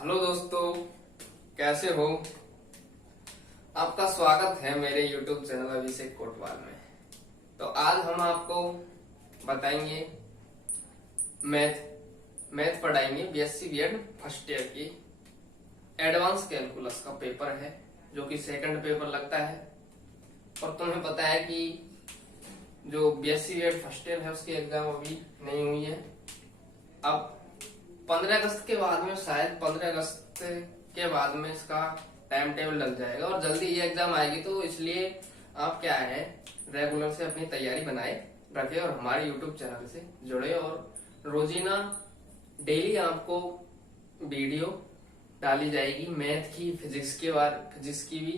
Hello दोस्तों, कैसे हो। आपका स्वागत है मेरे YouTube चैनल अभिषेक कोटवाल में। तो आज हम आपको बताएंगे मैथ पढ़ाएंगे। बीएससी बीएड फर्स्ट ईयर की एडवांस कैलकुलस का पेपर है, जो कि सेकंड पेपर लगता है। और तुम्हें पता है कि जो बीएससी बीएड फर्स्ट ईयर है उसकी एग्जाम अभी नहीं हुई है। अब 15 अगस्त के बाद में, शायद 15 अगस्त के बाद में इसका टाइम टेबल लग जाएगा और जल्दी ये एग्जाम आएगी। तो इसलिए आप क्या है, रेगुलर से अपनी तैयारी बनाए रखे और हमारे यूट्यूब चैनल से जुड़े। और रोजीना डेली आपको वीडियो डाली जाएगी मैथ की, फिजिक्स की भी।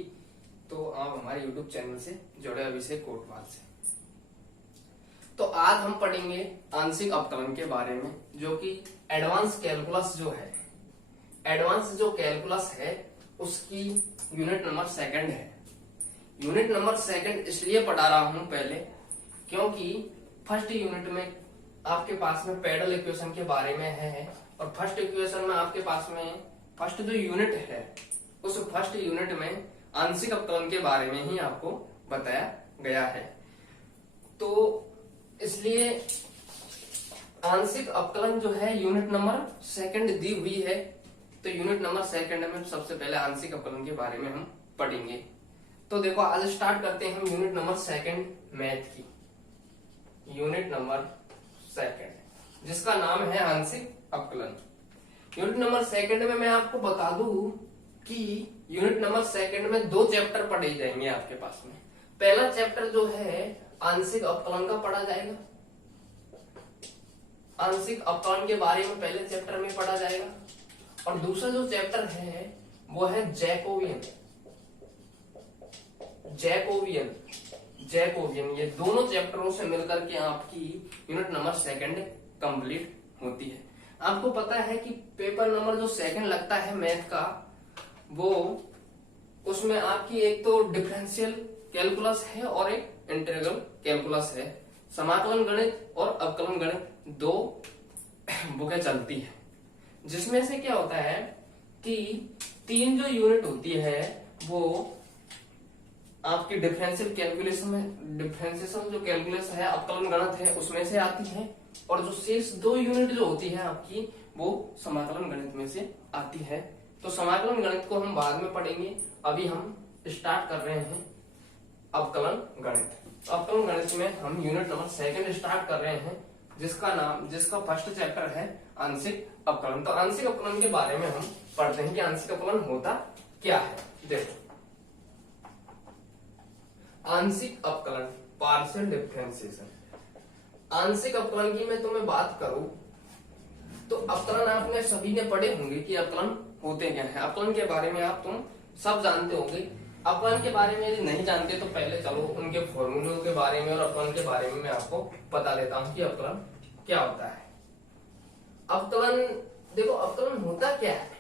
तो आप हमारे यूट्यूब चैनल से जुड़े अभिषेक कोटवाल से। तो आज हम पढ़ेंगे आंशिक अवकलन के बारे में, जो कि एडवांस कैलकुलस जो है, एडवांस जो कैलकुलस है उसकी यूनिट नंबर सेकंड है। यूनिट नंबर सेकंड इसलिए पढ़ा रहा हूं पहले, क्योंकि फर्स्ट यूनिट में आपके पास में पेडल इक्वेशन के बारे में है। और फर्स्ट इक्वेशन में आपके पास में फर्स्ट जो यूनिट है, उस फर्स्ट यूनिट में आंशिक अवकलन के बारे में ही आपको बताया गया है। तो इसलिए आंशिक अवकलन जो है यूनिट नंबर सेकंड दी हुई है। तो यूनिट नंबर सेकंड में सबसे पहले आंशिक अवकलन के बारे में हम पढ़ेंगे। तो देखो, आज स्टार्ट करते हैं हम यूनिट नंबर सेकंड मैथ की। यूनिट नंबर सेकंड जिसका नाम है आंशिक अवकलन। यूनिट नंबर सेकंड में मैं आपको बता दूं कि यूनिट नंबर सेकंड में 2 चैप्टर पढ़े जाएंगे आपके पास में। पहला चैप्टर जो है आंशिक अवकलन का पढ़ा जाएगा। आंशिक अवकलन के बारे में पहले चैप्टर में पढ़ा जाएगा। और दूसरा जो चैप्टर है वो है जैकोबियन। ये दोनों चैप्टरों से मिलकर के आपकी यूनिट नंबर सेकंड कंप्लीट होती है। आपको पता है कि पेपर नंबर जो सेकंड लगता है मैथ का, वो उसमें आपकी एक तो डिफरेंशियल कैलकुलस है और एक इंटीग्रल कैलकुलस है। समाकलन गणित और अवकलन गणित 2 बुकें चलती है, जिसमें से क्या होता है कि 3 जो यूनिट होती है वो आपकी डिफरेंशियल जो कैलकुलस है, अवकलन गणित है, उसमें से आती है। और जो शेष 2 यूनिट जो होती है आपकी, वो समाकलन गणित में से आती है। तो समाकलन गणित को हम बाद में पढ़ेंगे। अभी हम स्टार्ट कर रहे हैं अवकलन गणित। अवकलन गणित में हम यूनिट नंबर सेकंड स्टार्ट कर रहे हैं, जिसका फर्स्ट चैप्टर है आंशिक अवकलन। तो आंशिक अवकलन के बारे में हम पढ़ते हैं कि आंशिक अवकलन होता क्या है। देखो, आंशिक अवकलन, पार्शियल डिफरेंशिएशन। आंशिक अवकलन की मैं तुम्हें बात करूं तो अवकलन आपने सभी ने पढ़े होंगे कि अवकलन होते क्या है। अवकलन के बारे में तुम सब जानते होंगे। अवकलन के बारे में यदि नहीं जानते तो पहले चलो उनके फॉर्मूलों के बारे में और अवकलन के बारे में मैं आपको बता देता हूं कि अवकलन क्या होता है। अवकलन, देखो अवकलन होता क्या है।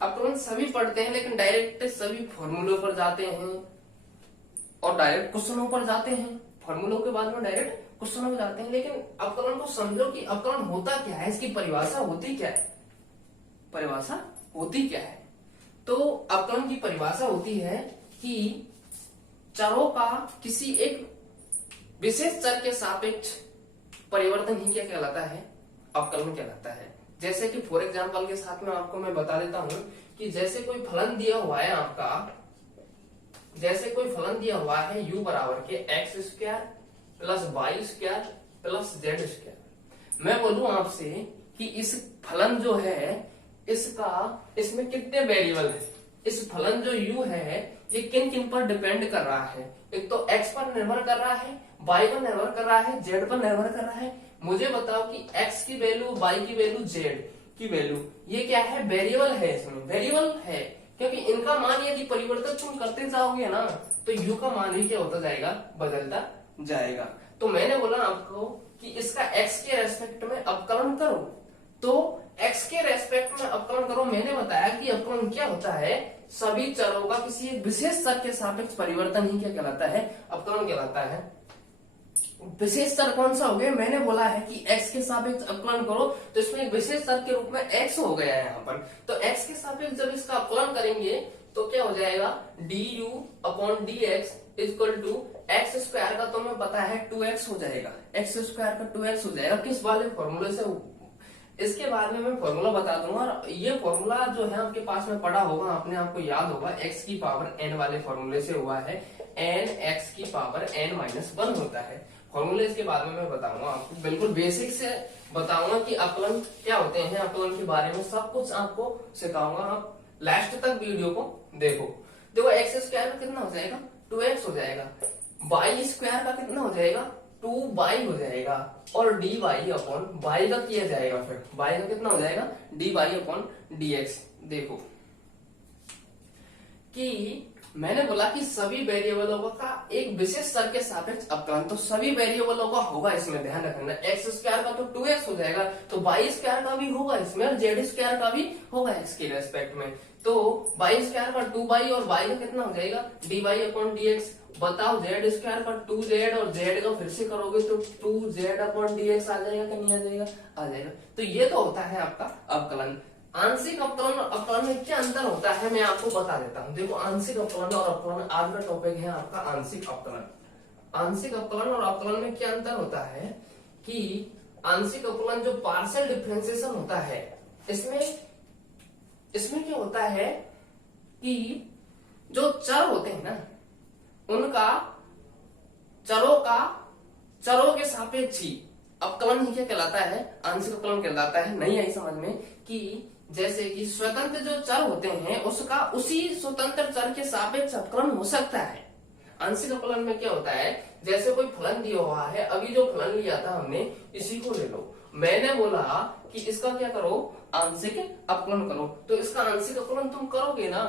अवकलन सभी पढ़ते हैं, लेकिन डायरेक्ट सभी फॉर्मूलों पर जाते हैं और डायरेक्ट क्वेश्चनों पर जाते हैं। फॉर्मूलों के बाद में डायरेक्ट क्वेश्चनों पर जाते हैं। लेकिन अवकलन को समझो कि अवकलन होता क्या है, इसकी परिभाषा होती क्या है। परिभाषा होती क्या है? तो अवकलन की परिभाषा होती है कि चरों का किसी एक विशेष चर के सापेक्ष परिवर्तन ही क्या कहलाता है, अवकलन कहलाता है। जैसे कि फॉर एग्जांपल के साथ में आपको मैं बता देता हूं कि जैसे कोई फलन दिया हुआ है आपका, जैसे कोई फलन दिया हुआ है u बराबर के x² plus y² plus z²। मैं बोलूं आपसे कि इस फलन जो है इसमें कितने वेरिएबल है। इस फलन जो u है ये किन किन पर डिपेंड कर रहा है। एक तो x पर निर्भर कर रहा है, y पर निर्भर कर रहा है, z पर निर्भर कर रहा है। मुझे बताओ कि x की वैल्यू, y की वैल्यू, z की वैल्यू, ये क्या है, वेरिएबल है। इसमें वेरिएबल है क्योंकि इनका मान यदि परिवर्तन तुम करते जाओगे ना तो u का मान भी क्या होता जाएगा, बदलता जाएगा। तो मैंने बोला आपको कि इसका x के रेस्पेक्ट में अवकलन करो, तो x के रेस्पेक्ट में अवकलन करो। मैंने बताया कि अवकलन क्या होता है, सभी चरों का किसी एक विशेष चर के सापेक्ष परिवर्तन ही क्या कहलाता है, अवकलन कहलाता है। विशेष चर कौन सा हो गया, मैंने बोला है कि x के सापेक्ष अवकलन करो, तो इसमें एक विशेष चर के रूप में x हो गया है यहाँ पर। तो x के सापेक्ष जब इसका अवकलन करेंगे तो क्या हो जाएगा, du upon dx equal to x square का तो हमें पता है 2x हो जाएगा, एक्स स्क्वायर का 2x हो जाएगा। किस वाले फॉर्मूले से, इसके बाद में मैं फॉर्मूला बता दूंगा, और ये फॉर्मूला जो है आपके पास में पड़ा होगा, आपने आपको याद होगा, x की पावर n वाले फॉर्मूले से हुआ है, n x की पावर n-1 होता है। फॉर्मूले इसके बाद में मैं बताऊंगा आपको, बिल्कुल बेसिक से बताऊंगा कि अवकलन क्या होते हैं, अवकलन के बारे में सब कुछ आपको सिखाऊंगा। आप लास्ट तक वीडियो को देखो एक्स स्क्वायर का कितना हो जाएगा, 2x हो जाएगा, वाई स्क्वायर का कितना हो जाएगा, 2y हो जाएगा, और dy अपॉन y का किया जाएगा, फिर y का कितना हो जाएगा, dy अपॉन dx। देखो कि मैंने बोला कि सभी वेरिएबलों का एक विशेष चर के सापेक्ष अवकलन, तो सभी वेरिएबलों का होगा, इसमें ध्यान रखना। एक्स स्क्वायर का तो 2x हो जाएगा, तो वाई स्क्वायर का भी होगा इसमें, और जेड स्क्वायर का भी होगा एक्स के रेस्पेक्ट में। तो वाई स्क्वायर का 2y और y का कितना हो जाएगा, dy अपॉन dx। बताओ जेड स्क्वायर का 2z और z का फिर से करोगे तो 2z अपॉन dx आ जाएगा कि नहीं आ जाएगा, आ जाएगा। तो ये तो होता है आपका अवकलन। आंशिक अवकलन और अवकलन में क्या अंतर होता है मैं आपको बता देता हूँ। देखो आंशिक अवकलन और अवकलन, आज का टॉपिक है आपका आंशिक अवकलन। आंशिक अवकलन और अवकलन में क्या अंतर होता है कि आंशिक अवकलन जो पार्शियल डिफरेंशिएशन होता है, इसमें क्या होता है कि जो चर होते हैं ना, उनका चरों के सापेक्ष ही अवकलन ही क्या कहलाता है, आंशिक अवकलन कहलाता है। नहीं आई समझ में कि जैसे कि स्वतंत्र जो चर होते हैं उसका उसी स्वतंत्र चर के सापेक्ष अवकलन हो सकता है। आंशिक अवकलन में क्या होता है, जैसे कोई फलन दिया हुआ है, अभी जो फलन लिया था हमने, इसी को ले लो। मैंने बोला कि इसका क्या करो, आंशिक अवकलन करो, तो इसका आंशिक अवकलन तुम करोगे ना,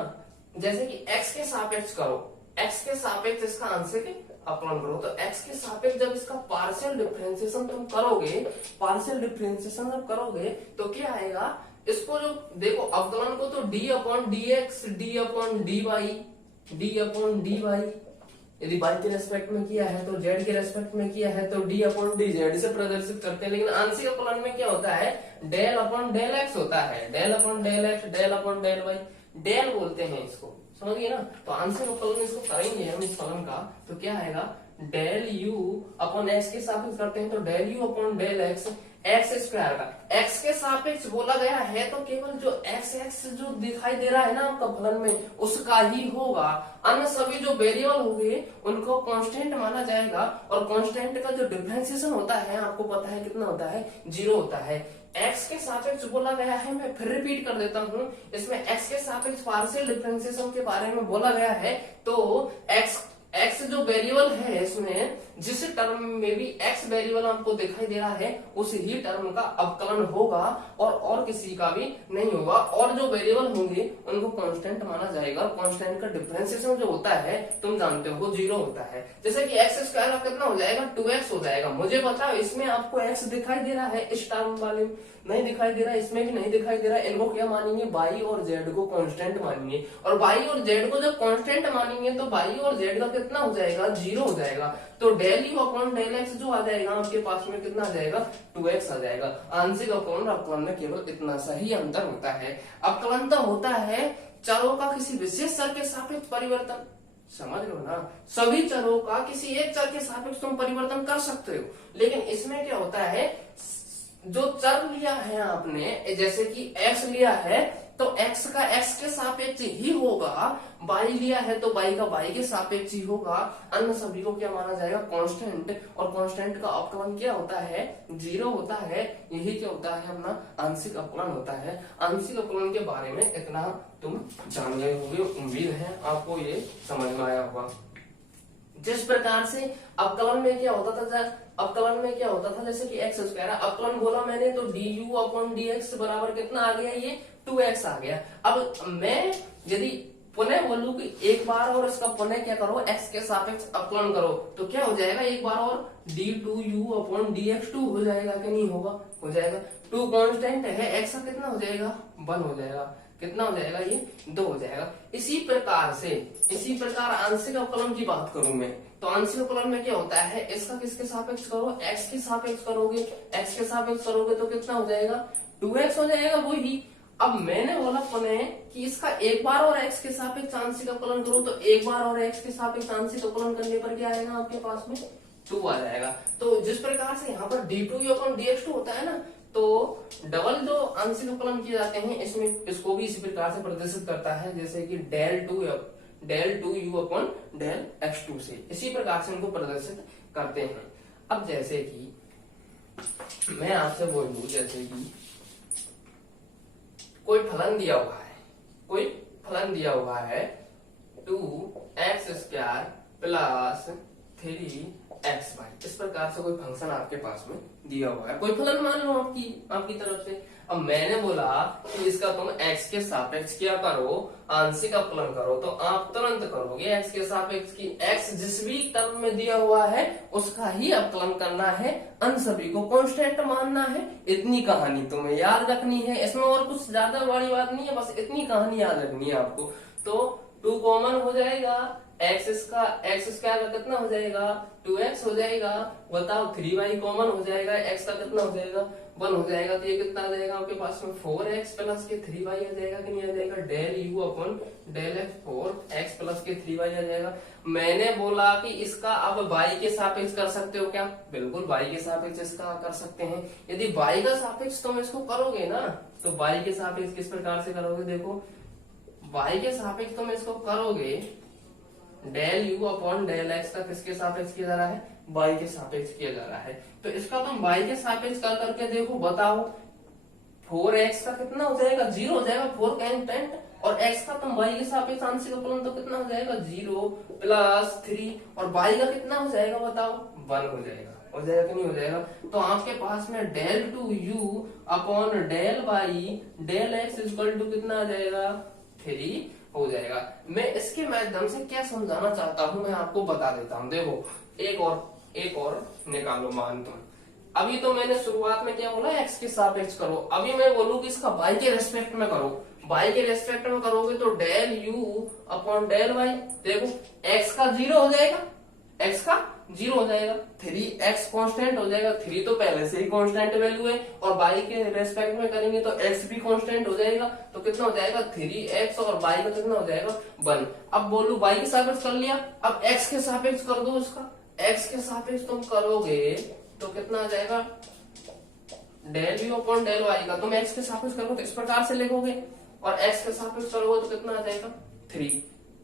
जैसे कि x के सापेक्ष करो, x के सापेक्ष इसका आंशिक अवकलन करो। तो x के सापेक्ष जब इसका पार्शियल डिफरेंशिएशन तुम करोगे, पार्शियल डिफरेंशिएशन जब करोगे तो क्या आएगा, इसको जो देखो अवकलन को तो d upon dx, d upon dy, यदि y के रेस्पेक्ट में किया है तो z के रेस्पेक्ट में किया है तो d अपॉन dz से प्रदर्शित करते हैं। लेकिन आंशिक अवकलन में क्या होता है, डेल अपॉन डेल x होता है, del upon del x, del upon del y, del बोलते हैं इसको, समझिए ना। तो आंशिक अवकलन इसको करेंगे हम इस फलन का, तो क्या आएगा, डेल u अपॉन x के सापेक्ष करते हैं तो del u upon del x, x square का x के सापेक्ष बोला गया है तो केवल जो x जो दिखाई दे रहा है ना आपका फलन में उसका ही होगा। अन्य सभी जो वेरिएबल होंगे उनको कांस्टेंट माना जाएगा, और कांस्टेंट का जो डिफरेंशिएशन होता है आपको पता है कितना होता है, 0 होता है। x के सापेक्ष बोला गया है, मैं फिर रिपीट कर देता हूँ, इसमें x के सापेक्ष पार्शियल डिफरेंशिएशन के बारे में बोला गया है। तो x जो वेरिएबल है, इसमें जिस टर्म में भी x वेरिएबल आपको दिखाई दे रहा है उस ही टर्म का अवकलन होगा और किसी का भी नहीं होगा, और जो वेरिएबल होंगे उनको कांस्टेंट माना जाएगा। और कांस्टेंट का डिफरेंशिएशन जो होता है तुम जानते हो 0 होता है। जैसे कि एक्स स्क्वायर का कितना हो जाएगा, 2x हो जाएगा। मुझे बताओ इसमें आपको x दिखाई दे रहा है, इस टर्म वाले नहीं दिखाई दे रहा है, इसमें भी नहीं दिखाई दे रहा है। इनको क्या मानेंगे, y और z को कांस्टेंट मानेंगे, और y और z को जब कांस्टेंट मानेंगे तो y और z का कितना हो जाएगा, 0 हो जाएगा। तो del u upon del x जो आ जाएगा आपके पास में कितना आ जाएगा, 2x आ जाएगा। आंशिक अवकलन और अवकलन में केवल इतना सा ही अंतर होता है। अवकलन तो होता है चरों का किसी विशेष चर के सापेक्ष परिवर्तन, समझ लो ना, सभी चरों का किसी एक चर के सापेक्ष तुम परिवर्तन कर सकते हो। लेकिन इसमें क्या होता है, जो चर लिया है आपने, जैसे कि x लिया है तो x का x के सापेक्ष ही होगा, y लिया है तो y का y के सापेक्ष ही होगा। अन्य सभी को क्या माना जाएगा, कांस्टेंट, और कांस्टेंट का अवकलन क्या होता है, 0 होता है। यही क्या होता है, अपना आंशिक अवकलन होता है। आंशिक अवकलन के बारे में इतना तुम जान गए होंगे, उम्मीद है आपको ये समझ में आया होगा। जिस प्रकार से अवकलन में क्या होता था, जैसे कि एक्स स्क्वायर अवकलन बोला मैंने तो du अपॉन dx बराबर कितना आ गया, ये 2x आ गया। अब मैं यदि पुनः बोलूं कि एक बार और इसका पुनः क्या करो, x के सापेक्ष अवकलन करो, तो क्या हो जाएगा, एक बार और d2u अपॉन dx 2 हो जाएगा कि नहीं होगा, हो जाएगा। 2 कांस्टेंट है, x का कितना हो जाएगा, 1 हो जाएगा। कितना हो जाएगा, ये 2 हो जाएगा। इसी प्रकार आंशिक अवकलन की बात करूं मैं, तो आंशिक अवकलन में क्या होता है, इसका किसके सापेक्ष करो, एक्स के सापेक्ष करोगे, एक्स के सापेक्ष करोगे तो कितना हो जाएगा, 2x हो जाएगा वही। अब मैंने बोला पुनः कि इसका एक बार और x के सापेक्ष आंशिक अवकलन करो, तो एक बार और x के सापेक्ष आंशिक अवकलन करने पर क्या आएगा आपके पास में, 2 आ जाएगा। तो जिस प्रकार से यहाँ पर d2u/dx2 होता है ना, तो डबल जो आंशिक अवकलन किए जाते हैं इसमें इसको भी इसी प्रकार से प्रदर्शित करता है, जैसे कि del2u/del x2 से इसी प्रकार से इनको प्रदर्शित करते हैं। अब जैसे कि मैं आपसे बोल दूं, जैसे कि कोई फलन दिया हुआ है 2x² प्लस 3xy, इस प्रकार से कोई फंक्शन आपके पास में दिया हुआ है, कोई फलन मान लो आपकी तरफ से। अब मैंने बोला कि इसका तुम x के सापेक्ष क्या करो, आंशिक अवकलन करो, तो आप तुरंत करोगे x के सापेक्ष की, x जिस भी टर्म में दिया हुआ है उसका ही अवकलन करना है, अन सभी को कांस्टेंट मानना है। इतनी कहानी तुम्हें याद रखनी है, इसमें और कुछ ज्यादा बड़ी बात नहीं है, बस इतनी कहानी याद रखनी है आपको। तो 2 कॉमन हो जाएगा, x² का कितना हो जाएगा, 2x हो जाएगा, बताओ 3y कॉमन हो जाएगा, x का कितना हो जाएगा, 1 हो जाएगा, तो ये कितना आ जाएगा आपके पास में 4x प्लस के 3y आ जाएगा कि नहीं आ जाएगा, del u/del x 4x plus के 3y आ जाएगा। मैंने बोला कि इसका अब y के सापेक्ष कर सकते हो क्या, बिल्कुल y के सापेक्ष इसका कर सकते हैं। यदि y का सापेक्ष तुम इसको करोगे ना, तो y के सापेक्ष किस प्रकार से करोगे, देखो y के सापेक्ष तुम इसको करोगे, del u/del x का किसके सापेक्ष किया जा रहा है, y के सापेक्ष किया जा रहा है, तो इसका तुम y के सापेक्ष कर करके देखो, बताओ 4x का कितना हो जाएगा, 0 हो जाएगा, 4 कांस्टेंट, और x का तुम y के सापेक्ष आंशिक अवकलन तो कितना हो जाएगा, 0 प्लस 3, और y का कितना हो जाएगा बताओ, 1 हो जाएगा कि नहीं हो जाएगा। तो आपके पास में del2u/del y del x equal to कितना आ जाएगा, 3 हो जाएगा। मैं इसके माध्यम से क्या समझाना चाहता हूं मैं आपको बता देता हूं। देखो एक और निकालो मान तुम। अभी तो मैंने शुरुआत में क्या बोला, x के सापेक्ष करो, अभी मैं बोलूं कि इसका y के रेस्पेक्ट में करो। y के रेस्पेक्ट में करोगे तो del u/del y, देखो x का 0 हो जाएगा, x का 0 हो जाएगा, 3x कांस्टेंट हो जाएगा, 3 तो पहले से ही कांस्टेंट वैल्यू है, और y के रेस्पेक्ट में करेंगे तो x भी कांस्टेंट हो जाएगा, तो कितना हो जाएगा 3x, और y का कितना हो जाएगा 1। अब बोलू y के सापेक्ष कर लिया, अब x के सापेक्ष कर दो, उसका x के सापेक्ष तुम करोगे तो कितना आ जाएगा, del u/del y का तुम x के सापेक्ष करोगे तो इस प्रकार से लिखोगे, और x के सापेक्ष करोगे तो कितना आ जाएगा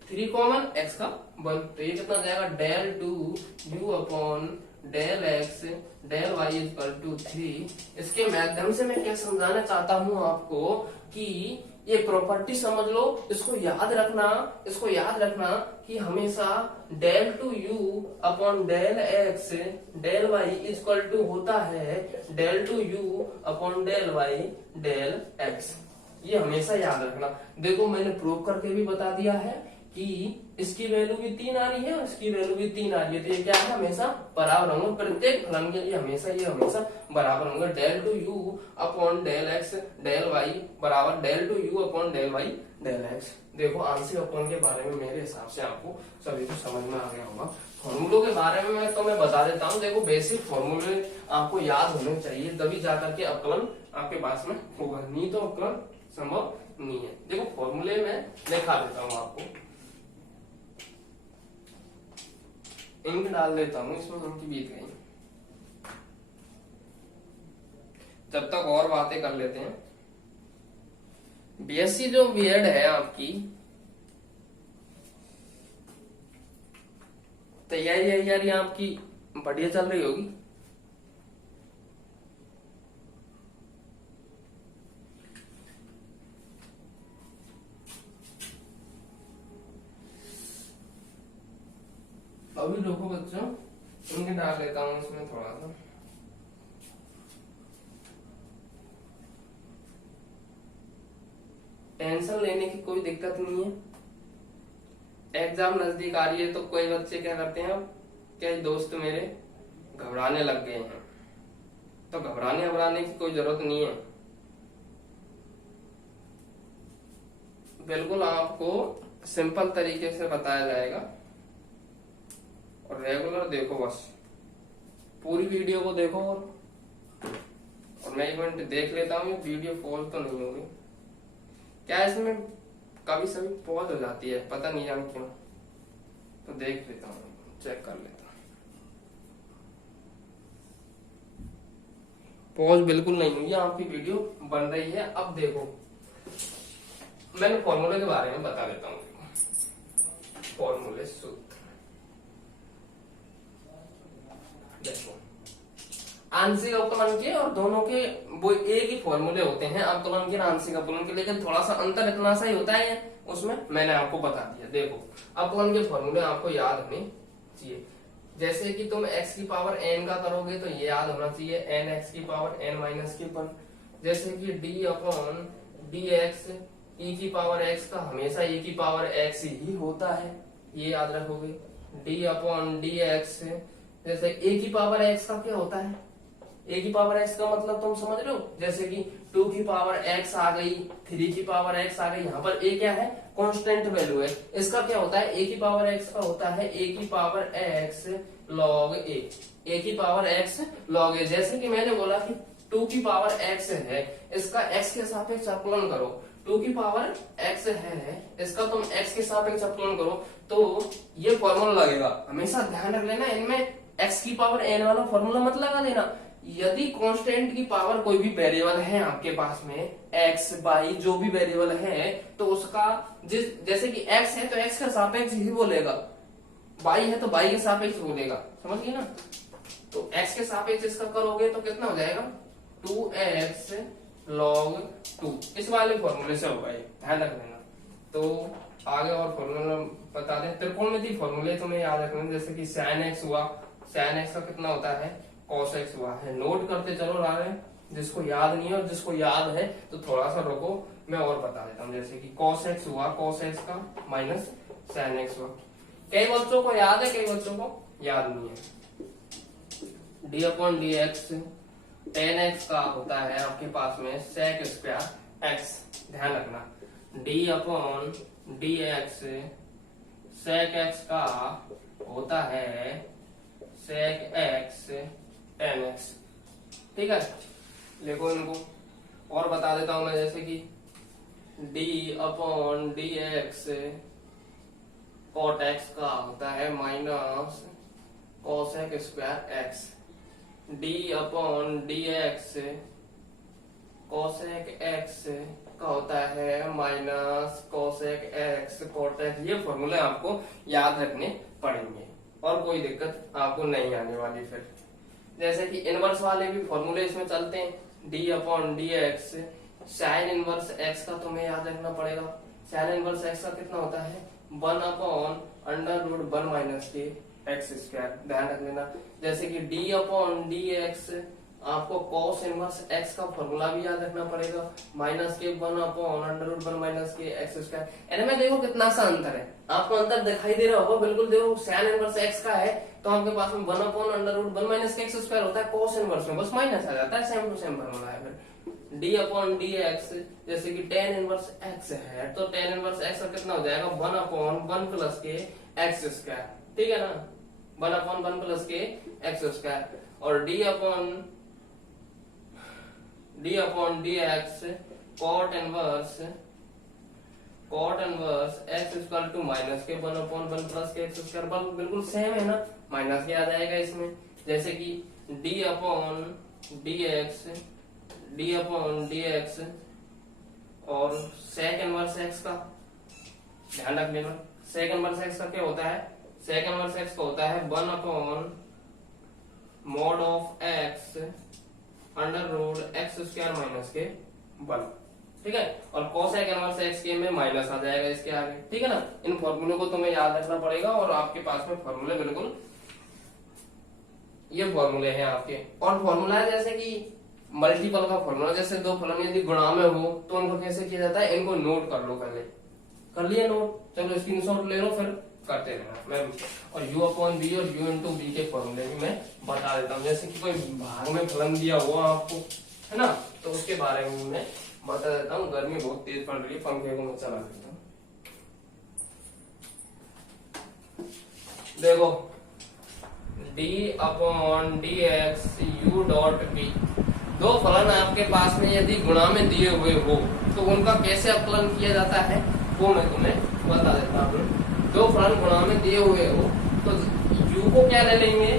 3 कॉमन, x का 1, तो ये कितना जाएगा, del2u/del x del y equal to 3। इसके माध्यम से मैं क्या समझाना चाहता हूं आपको कि ये प्रॉपर्टी समझ लो, इसको याद रखना कि हमेशा del2u/del x del y equal to होता है del2u/del y del x, ये हमेशा याद रखना। देखो मैंने प्रूव करके भी बता दिया है कि इसकी वैल्यू भी 3 आ रही है और इसकी वैल्यू भी 3 आ रही है, तो ये क्या है, हमेशा बराबर होंगे, प्रत्येक फलन के लिए हमेशा बराबर होंगे। del2u/del x del y बराबर del2u/del y del x। देखो आंशिक अवकलन के बारे में मेरे हिसाब से आपको सभी को समझ में आ गया होगा। फॉर्मूलों के बारे में मैं तुम्हें बता देता हूँ। देखो बेसिक फॉर्मूले आपको याद होने चाहिए, तभी जाकर के अवकलन आपके पास में होगा, नहीं तो अवकलन संभव नहीं है। देखो फॉर्मूले में दिखा देता हूँ आपको, इंक डाल देता हूँ इसमें, उनकी बीत गई, जब तक और बातें कर लेते हैं। बीएससी जो बीएड है आपकी, तैयारी आपकी बढ़िया चल रही होगी। अभी देखो बच्चों, इनके डाल लेता हूँ इसमें थोड़ा सा। टेंशन लेने की कोई दिक्कत नहीं है, एग्जाम नजदीक आ रही है, तो कोई बच्चे क्या करते हैं, क्या दोस्त मेरे घबराने लग गए हैं, तो घबराने की कोई जरूरत नहीं है। बिल्कुल आपको सिंपल तरीके से बताया जाएगा और रेगुलर देखो, बस पूरी वीडियो को देखो। और मैं एक मिनट देख लेता हूँ वीडियो पॉज तो नहीं होगी क्या, इसमें कभी सभी पॉज हो जाती है, पता नहीं जान क्यों। तो देख लेता हूँ, चेक कर लेता हूँ। पॉज बिल्कुल नहीं हुई, आपकी वीडियो बन रही है। अब देखो मैंने फॉर्मूले के बारे में बता देता हूँ। फॉर्मूले सूत्र देखो, आंशिक अवकलन के और दोनों के वो एक ही फॉर्मूले होते हैं, अवकलन के आंशिक अवकलन के, लेकिन थोड़ा सा अंतर इतना सा ही होता है उसमें, मैंने आपको बता दिया। देखो अवकलन के फॉर्मूले आपको याद होने चाहिए। जैसे कि तुम x की पावर n का करोगे तो ये याद होना चाहिए n x की पावर n माइनस की 1। जैसे कि d अपॉन dx e की पावर x का हमेशा e की पावर x ही होता है, ये याद रखोगे। d अपॉन dx जैसे a की पावर x का क्या होता है, a की पावर x का मतलब तुम समझ रहे हो, जैसे कि 2 की पावर x आ गई, 3 की पावर x आ गई, यहाँ पर a क्या है, कांस्टेंट वैल्यू है। इसका क्या होता है, a की पावर x का होता है a की पावर x log a की पावर x log a। जैसे कि मैंने बोला कि 2 की पावर x है, इसका x के सापेक्ष अवकलन करो। 2 की पावर x है, इसका तुम x के सापेक्ष अवकलन करो तो ये फॉर्मूला लगेगा। हमेशा ध्यान रख लेना, इनमें x की पावर n वाला फॉर्मूला मत लगा देना। यदि कांस्टेंट की पावर कोई भी वेरिएबल है आपके पास में, x y जो भी वेरिएबल है, तो उसका जैसे कि x है तो x का सापेक्ष ही बोलेगा, y है तो y के सापेक्ष बोलेगा, समझ गए ना। तो x के सापेक्ष इसका करोगे तो कितना हो जाएगा, 2x log 2। इस वाले फॉर्मूले से होगा, ये ध्यान रख लेना। तो आगे और फॉर्मूला बता दें, त्रिकोणमिति फॉर्मूले तुम्हें याद रखना। जैसे कि sin x हुआ, sin x का कितना होता है, cos x हुआ है। नोट करते चलो रहे, जिसको याद नहीं है और जिसको याद है तो थोड़ा सा रुको, मैं और बता देता हूँ। जैसे कि cos x हुआ, cos x का माइनस sin x हुआ। कई बच्चों को याद है, कई बच्चों को याद नहीं है। d upon d x tan x का होता है आपके पास में sec स्क्वायर x, ध्यान रखना। d upon d x sec x का होता है sec x tan x, ठीक है। देखो इनको और बता देता हूं मैं, जैसे कि d upon d x cot x का होता है minus cosec square x। d upon d x cosec x का होता है minus cosec x cot x। ये फॉर्मूले आपको याद रखने पड़ेंगे और कोई दिक्कत आपको नहीं आने वाली। फिर जैसे कि इनवर्स वाले भी फॉर्मूले इसमें चलते हैं। d upon d x sine inverse x का तुम्हें याद रखना पड़ेगा। साइन इनवर्स x का कितना होता है, 1 अपॉन अंडर रूट 1 माइनस के एक्स स्क्वायर, ध्यान रख लेना। जैसे कि d अपॉन डी एक्स आपको cos इनवर्स x का फॉर्मूला भी याद रखना पड़ेगा, माइनस के 1 अपॉन अंडर रूट 1 माइनस के एक्स स्क्वायर। इनमें देखो कितना सा अंतर है, आपको अंतर दिखाई दे रहा होगा। बिल्कुल देखो, साइन इनवर्स x का है तो आपके पास में 1 अपॉन अंडर रूट 1 माइनस के एक्स स्क्वायर होता है, cos इनवर्स में बस माइनस आ जाता है, सेम टू सेम फॉर्मूला है। फिर d अपॉन डी एक्स जैसे कि tan इनवर्स x है तो tan इनवर्स x का कितना हो जाएगा, 1 अपॉन 1 प्लस के एक्स स्क्वायर, ठीक है ना, 1 अपॉन 1 प्लस के एक्स स्क्वायर। और d upon d x cot inverse x equal to minus के 1 अपॉन 1 प्लस के एक्स स्क्वायर, बिल्कुल सेम है ना, माइनस के आ जाएगा इसमें। जैसे कि d अपॉन डी एक्स और sec इनवर्स x का ध्यान रख लेना। sec इनवर्स x का क्या होता है, sec इनवर्स x का होता है 1 upon mod of x under root x square minus के 1, ठीक है। और cosec इनवर्स x के में माइनस आ जाएगा इसके आगे, ठीक है ना। इन फॉर्मूले को तुम्हें याद रखना पड़ेगा और आपके पास में फॉर्मूले बिल्कुल ये फॉर्मूले हैं आपके। और फॉर्मूला है जैसे कि मल्टीपल का फॉर्मूला, जैसे दो फलन यदि गुणा में हो तो उनको कैसे किया जाता है, इनको नोट कर लो पहले। कर लिया नोट, चलो स्क्रीनशॉट ले लो, फिर करते रहना मैं। और u अपॉन बी और u इंटू बी के फॉर्मूले भी मैं बता देता हूँ। जैसे कि कोई भाग में फलन दिया हुआ आपको, है ना, तो उसके बारे में मैं बता देता हूँ। गर्मी बहुत तेज पड़ रही है, पंखे को मैं चला देता हूँ। देखो d upon d x u dot b, दो फलन आपके पास में यदि गुणा में दिए हुए हो तो उनका कैसे अवकलन किया जाता है वो मैं तुम्हें बता देता हूँ। दो फलन गुणा में दिए हुए हो तो u को क्या ले लेंगे,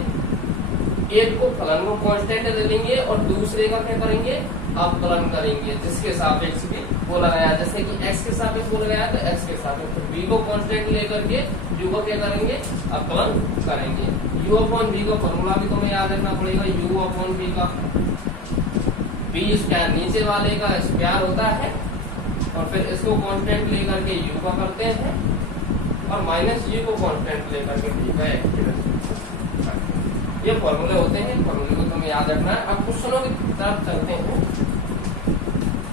एक को फलन को कांस्टेंट ले लेंगे और दूसरे का क्या करेंगे, अवकलन करेंगे जिसके सापेक्ष भी बोला गया। जैसे कि x के सापेक्ष बोला गया तो x के सापेक्ष, तो b को कांस्टेंट लेकर के u को क्या करेंगे, अवकलन करेंगे। u अपॉन v का फॉर्मूला भी तुम्हें याद रखना पड़ेगा, u अपॉन v का b स्क्वायर नीचे वाले का स्क्वायर होता है और फिर इसको कांस्टेंट लेकर के u का करते हैं और माइनस u को कांस्टेंट लेकर के v का एक्सप्रेशन। ये फॉर्मूले होते हैं, फॉर्मूले को तुम्हें याद रखना है। अब क्वेश्चनों की तरफ चलते हैं।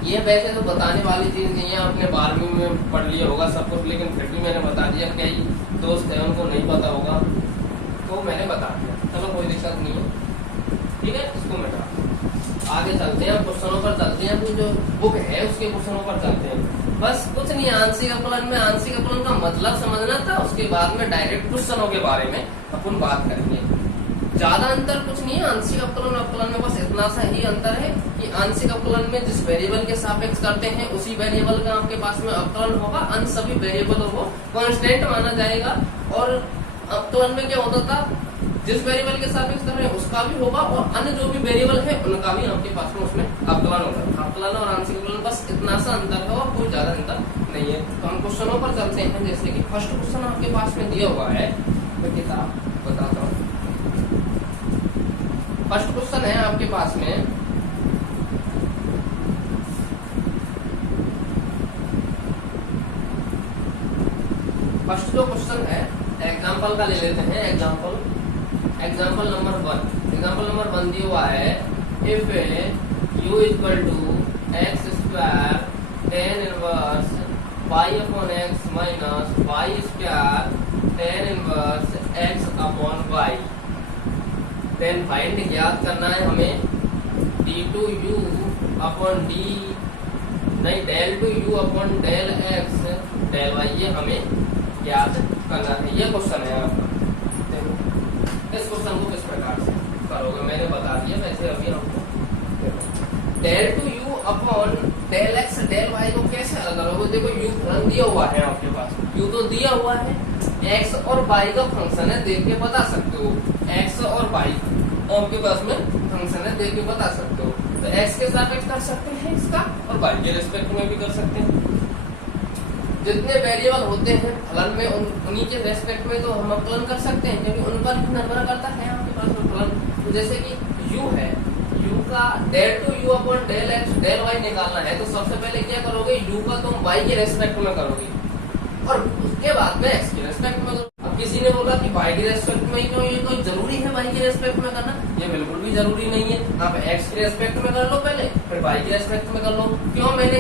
ये वैसे तो बताने वाली चीज नहीं है, आपने 12वीं में पढ़ लिया होगा सब कुछ, लेकिन फिर भी मैंने बता दिया, कई दोस्त है उनको नहीं पता होगा तो मैंने बता दिया, चलो कोई दिक्कत नहीं है, ठीक है। इसको मिटा आगे चलते हैं, क्वेश्चनों पर चलते हैं। अपनी जो बुक है उसके क्वेश्चनों पर चलते हैं। बस कुछ नहीं, आंशिक अवकलन में आंशिक अवकलन का मतलब समझना था, उसके बाद में डायरेक्ट क्वेश्चनों के बारे में अपन बात करेंगे। ज्यादा अंतर कुछ नहीं है आंशिक अवकलन और अवकलन में, बस इतना सा ही अंतर है कि आंशिक अवकलन में जिस वेरिएबल के सापेक्ष करते हैं उसी वेरिएबल का आपके पास में अवकलन होगा, अन्य सभी वेरिएबल को कांस्टेंट माना जाएगा। और अवकलन में क्या होता था, जिस वेरिएबल के सापेक्ष कर रहे हैं उसका भी होगा और अन्य जो भी वेरिएबल है उनका भी आपके पास में उसमें अवकलन होगा। अवकलन और आंशिक अवकलन बस इतना सा अंतर है और कोई ज्यादा अंतर नहीं है। तो हम क्वेश्चनों पर चलते हैं। जैसे कि फर्स्ट क्वेश्चन आपके पास में दिया हुआ है, मैं किताब बताता हूँ। फर्स्ट क्वेश्चन है आपके पास में, फर्स्ट जो क्वेश्चन है एग्जांपल का ले लेते हैं। एग्जांपल नंबर 1, एग्जांपल नंबर 1 दिया हुआ है, if u equal to x square tan inverse y upon x minus y square tan inverse x upon y, then find ज्ञात करना है हमें d2u अपॉन d नहीं del two u upon del x del y, ये हमें ज्ञात करना है। ये क्वेश्चन है आपका। इस क्वेश्चन को किस प्रकार से करोगे मैंने बता दिया, वैसे अभी हमको del two u upon del x del y को कैसे अलग करोगे। देखो u फलन दिया हुआ है आपके पास, u तो दिया हुआ है, x और y का फंक्शन है, देख के बता सकते हो। x और y आपके पास में फंक्शन है, देख के बता सकते हो। तो x के सापेक्ष कर सकते हैं इसका और y के रिस्पेक्ट में भी कर सकते हैं। जितने वेरिएबल होते हैं फलन में उन्हीं के रेस्पेक्ट में तो हम अवकलन कर सकते हैं, क्योंकि उन पर निर्भर करता है आपके पास में फलन। तो जैसे कि u है, u का del two u upon del x del y निकालना है तो सबसे पहले क्या करोगे, u का तुम y के रेस्पेक्ट में करोगे और उसके बाद में x के रेस्पेक्ट में करोगे। अब किसी ने बोला कि y के रेस्पेक्ट में ही क्यों, ये कोई जरूरी है y के रेस्पेक्ट में करना? ये बिल्कुल भी जरूरी नहीं है। आप x के रेस्पेक्ट में कर लो पहले, फिर y के रेस्पेक्ट में कर लो। क्यों मैंने,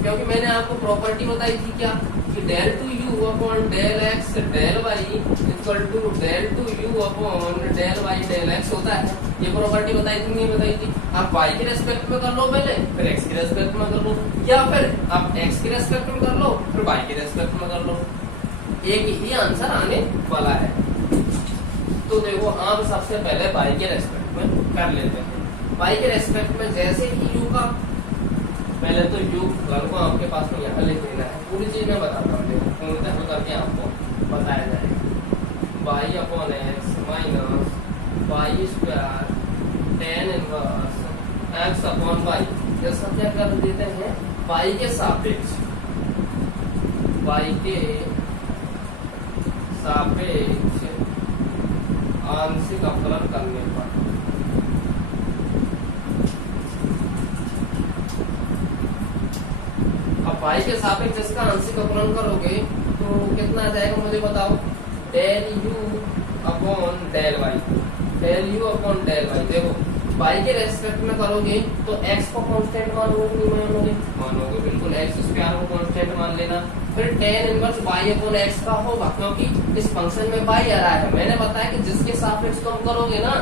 क्योंकि मैंने आपको प्रॉपर्टी बताई थी क्या, कि del two u upon del x del y equal to del two u upon del y del x होता है। ये प्रॉपर्टी बताई थी नहीं बताई थी? आप y के रेस्पेक्ट में कर लो पहले, फिर x के रेस्पेक्ट में कर लो, या फिर आप x के रेस्पेक्ट में कर लो फिर y के रेस्पेक्ट में कर लो, एक ही आंसर आने वाला है। तो देखो आप सबसे पहले y के रेस्पेक्ट में कर लेते हैं। y के रेस्पेक्ट में जैसे ही u का, पहले तो u फलन को आपके पास में यहाँ लिख देना है, पूरी चीज मैं बताता हूँ, पूर्णतः करके आपको बताया जाएगा। y upon x minus y square tan inverse x upon y, जैसा क्या कर देते हैं y के सापेक्ष, y के सापेक्ष आंशिक अवकलन करने पर अब y के सापेक्ष इसका आंशिक अवकलन करोगे तो कितना आ जाएगा मुझे बताओ, del u upon del y, del u upon del y। देखो y के रेस्पेक्ट में करोगे तो x को कांस्टेंट मानोगे नहीं मानोगे? मानोगे, बिल्कुल x स्क्वायर को कांस्टेंट मान लेना। फिर tan inverse y upon x का होगा, क्योंकि इस फंक्शन में y आ रहा है। मैंने बताया कि जिसके सापेक्ष तुम करोगे ना,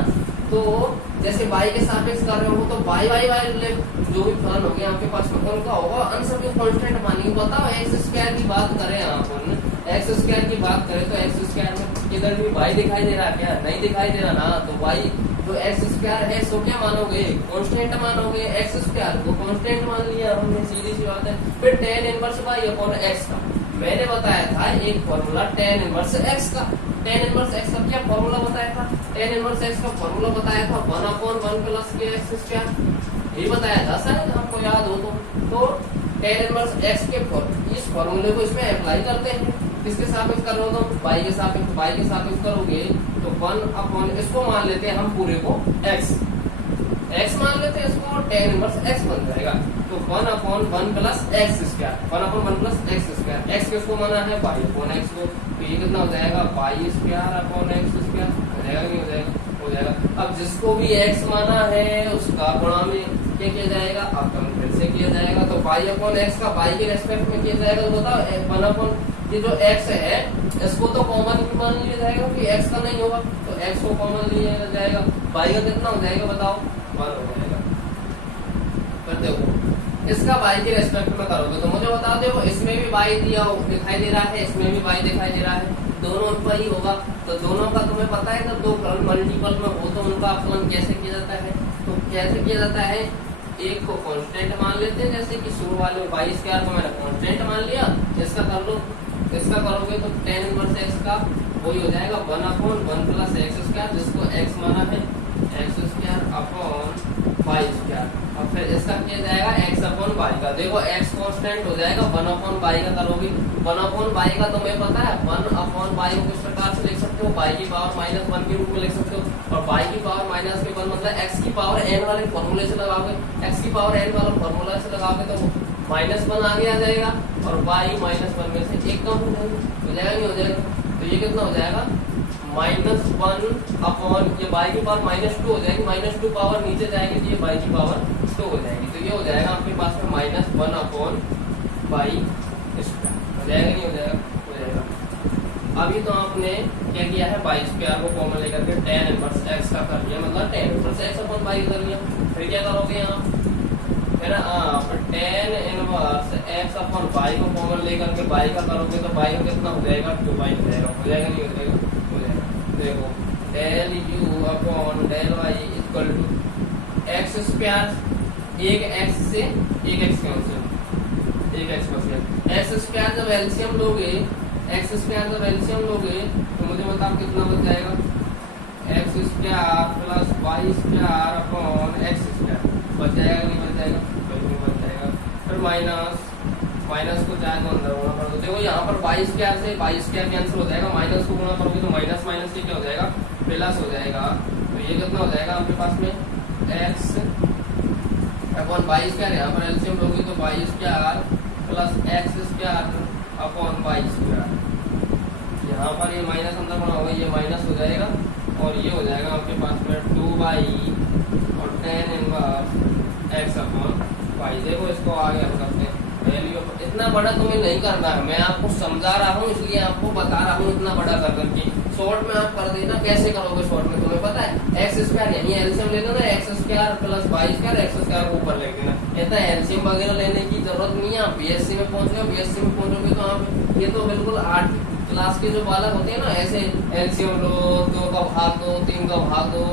तो जैसे y के सापेक्ष कर रहे हो तो y जो भी फलन हो गया आपके पास में उनका होगा, अन्य सभी कांस्टेंट मानिए। बताओ x स्क्वायर की बात करें, आप x स्क्वायर की बात करें तो x स्क्वायर में किधर भी y दिखाई दे रहा है क्या? नहीं दिखाई दे रहा ना। तो y जो एक्स स्क्वायर है इसको क्या मानोगे? कांस्टेंट मानोगे। एक्स स्क्वायर को कांस्टेंट मान लिया हमने, सीधी सी बात है। फिर tan inverse y upon x का मैंने बताया था एक फॉर्मूला tan इनवर्स x का। tan इनवर्स x का क्या फॉर्मूला बताया था? tan इनवर्स x का फॉर्मूला बताया था 1/1 प्लस के एक्स स्क्वायर, ये बताया था शायद आपको याद हो तो tan इनवर्स x के इस फॉर्मूले को इसमें अप्लाई करते हैं। किसके सापेक्ष कर रहे हो? तो y के सापेक्ष करोगे तो 1/, इसको मान लेते हैं हम पूरे को x मान लेते हैं इसको, tan इनवर्स x बन जाएगा। तो 1/1 plus x square, 1/1 plus x square, x किसको माना है? y अपॉन x को। तो ये कितना हो जाएगा? y square upon x square हो जाएगा, नहीं हो जाएगा? हो जाएगा। अब जिसको भी x माना है उसका गुणा में क्या किया जाएगा? अब फिर से किया जाएगा। तो y अपॉन x का y के रेस्पेक्ट में किया जाएगा। तो बताओ 1/, ये जो x है इसको तो कॉमन भी मान लिया जाएगा कि x का नहीं होगा, तो x को कॉमन लिया जाएगा। y का कितना हो जाएगा बताओ? 1 हो जाएगा। फिर देखो इसका y के रेस्पेक्ट में करोगे तो मुझे बता दो, इसमें भी y दिया दिखाई दे रहा है, इसमें भी y दिखाई दे रहा है, दोनों पर ही होगा। तो दोनों का तुम्हें पता है जब दो मल्टीपल में हो तो उनका अपलन कैसे किया जाता है? तो कैसे किया जाता है? एक को कांस्टेंट मान लेते हैं, जैसे कि शुरू वाले y स्क्वायर को मैंने कांस्टेंट मान लिया। इसका कर लो, इसका करोगे तो tan इनवर्स x का वही हो जाएगा 1/1 प्लस एक्स स्क्वायर, जिसको x माना है x square upon y square. अब फिर इसका किया जाएगा x अपॉन y का। देखो x कांस्टेंट हो जाएगा, 1/y का करोगे, 1/y का तुम्हें पता है 1/y को किस प्रकार से लिख सकते हो? y की पावर -1 के रूप में लिख सकते हो। और y की पावर -1 मतलब x की पावर n वाले फॉर्मूले से लगाओगे, x की पावर n वाला फॉर्मूला से लगाओगे तो -1 आगे आ जाएगा और y -1 में से एक कम हो जाएगा, नहीं हो जाएगा? तो ये कितना हो जाएगा? -1 अपॉन ये y की पावर -2 हो जाएगी, -2 पावर नीचे जाएगी तो ये y की पावर 2 हो जाएगी। तो ये हो जाएगा आपके पास में -1 अपॉन y स्क्वायर हो जाएगा, नहीं हो जाएगा? हो जाएगा। अभी तो आपने क्या किया है? y स्क्वायर को कॉमन लेकर के tan इनवर्स x का कर लिया, मतलब tan inverse x upon y कर लिया। फिर क्या करोगे यहाँ? फिर tan inverse x upon y को कॉमन लेकर के y का करोगे तो y का कितना हो जाएगा? 2y हो जाएगा, हो जाएगा, नहीं हो जाएगा? हो जाएगा। देखो del u upon del y equal to x square, एक x से एक x कैंसिल, एक x बचेगा। एक्स स्क्वायर जब एलसीएम लोगे, एक्स स्क्वायर जब एलसीएम लोगे तो मुझे बताओ कितना बच जाएगा? X square plus y square upon x square बच जाएगा, नहीं बच जाएगा? बिल्कुल बच जाएगा। फिर माइनस को चाहे तो अंदर होना पड़ेगा। देखो यहाँ पर वाई स्क्वायर से वाई स्क्वायर कैंसिल हो जाएगा, माइनस को गुणा करोगे तो माइनस माइनस से क्या हो जाएगा? प्लस हो जाएगा। तो ये कितना हो जाएगा आपके पास में? एक्स अपॉन वाई स्क्वायर, यहाँ पर एलसीएम लोगे तो y square plus x square upon y square. यहाँ पर ये माइनस अंदर बना होगा, ये माइनस हो जाएगा और ये हो जाएगा आपके पास में 2y और tan inverse x upon y। देखो इसको आगे हम करते हैं। वैल्यू इतना बड़ा तुम्हें नहीं करना है, मैं आपको समझा रहा हूँ इसलिए आपको बता रहा हूँ इतना बड़ा कर करके। शॉर्ट में आप कर देना, कैसे करोगे शॉर्ट में तुम्हें पता है? एक्स स्क्वायर यानी एलसीएम ले लेना, x square plus y square, x square को ऊपर लिख देना। इतना एलसीएम वगैरह लेने की जरूरत नहीं है। आप बीएससी में पहुंच गए, बीएससी में पहुंचोगे तो आप ये तो बिल्कुल 8 क्लास के जो बालक होते हैं ना, ऐसे एलसीएम लो, 2 का भाग दो, 3 का भाग दो,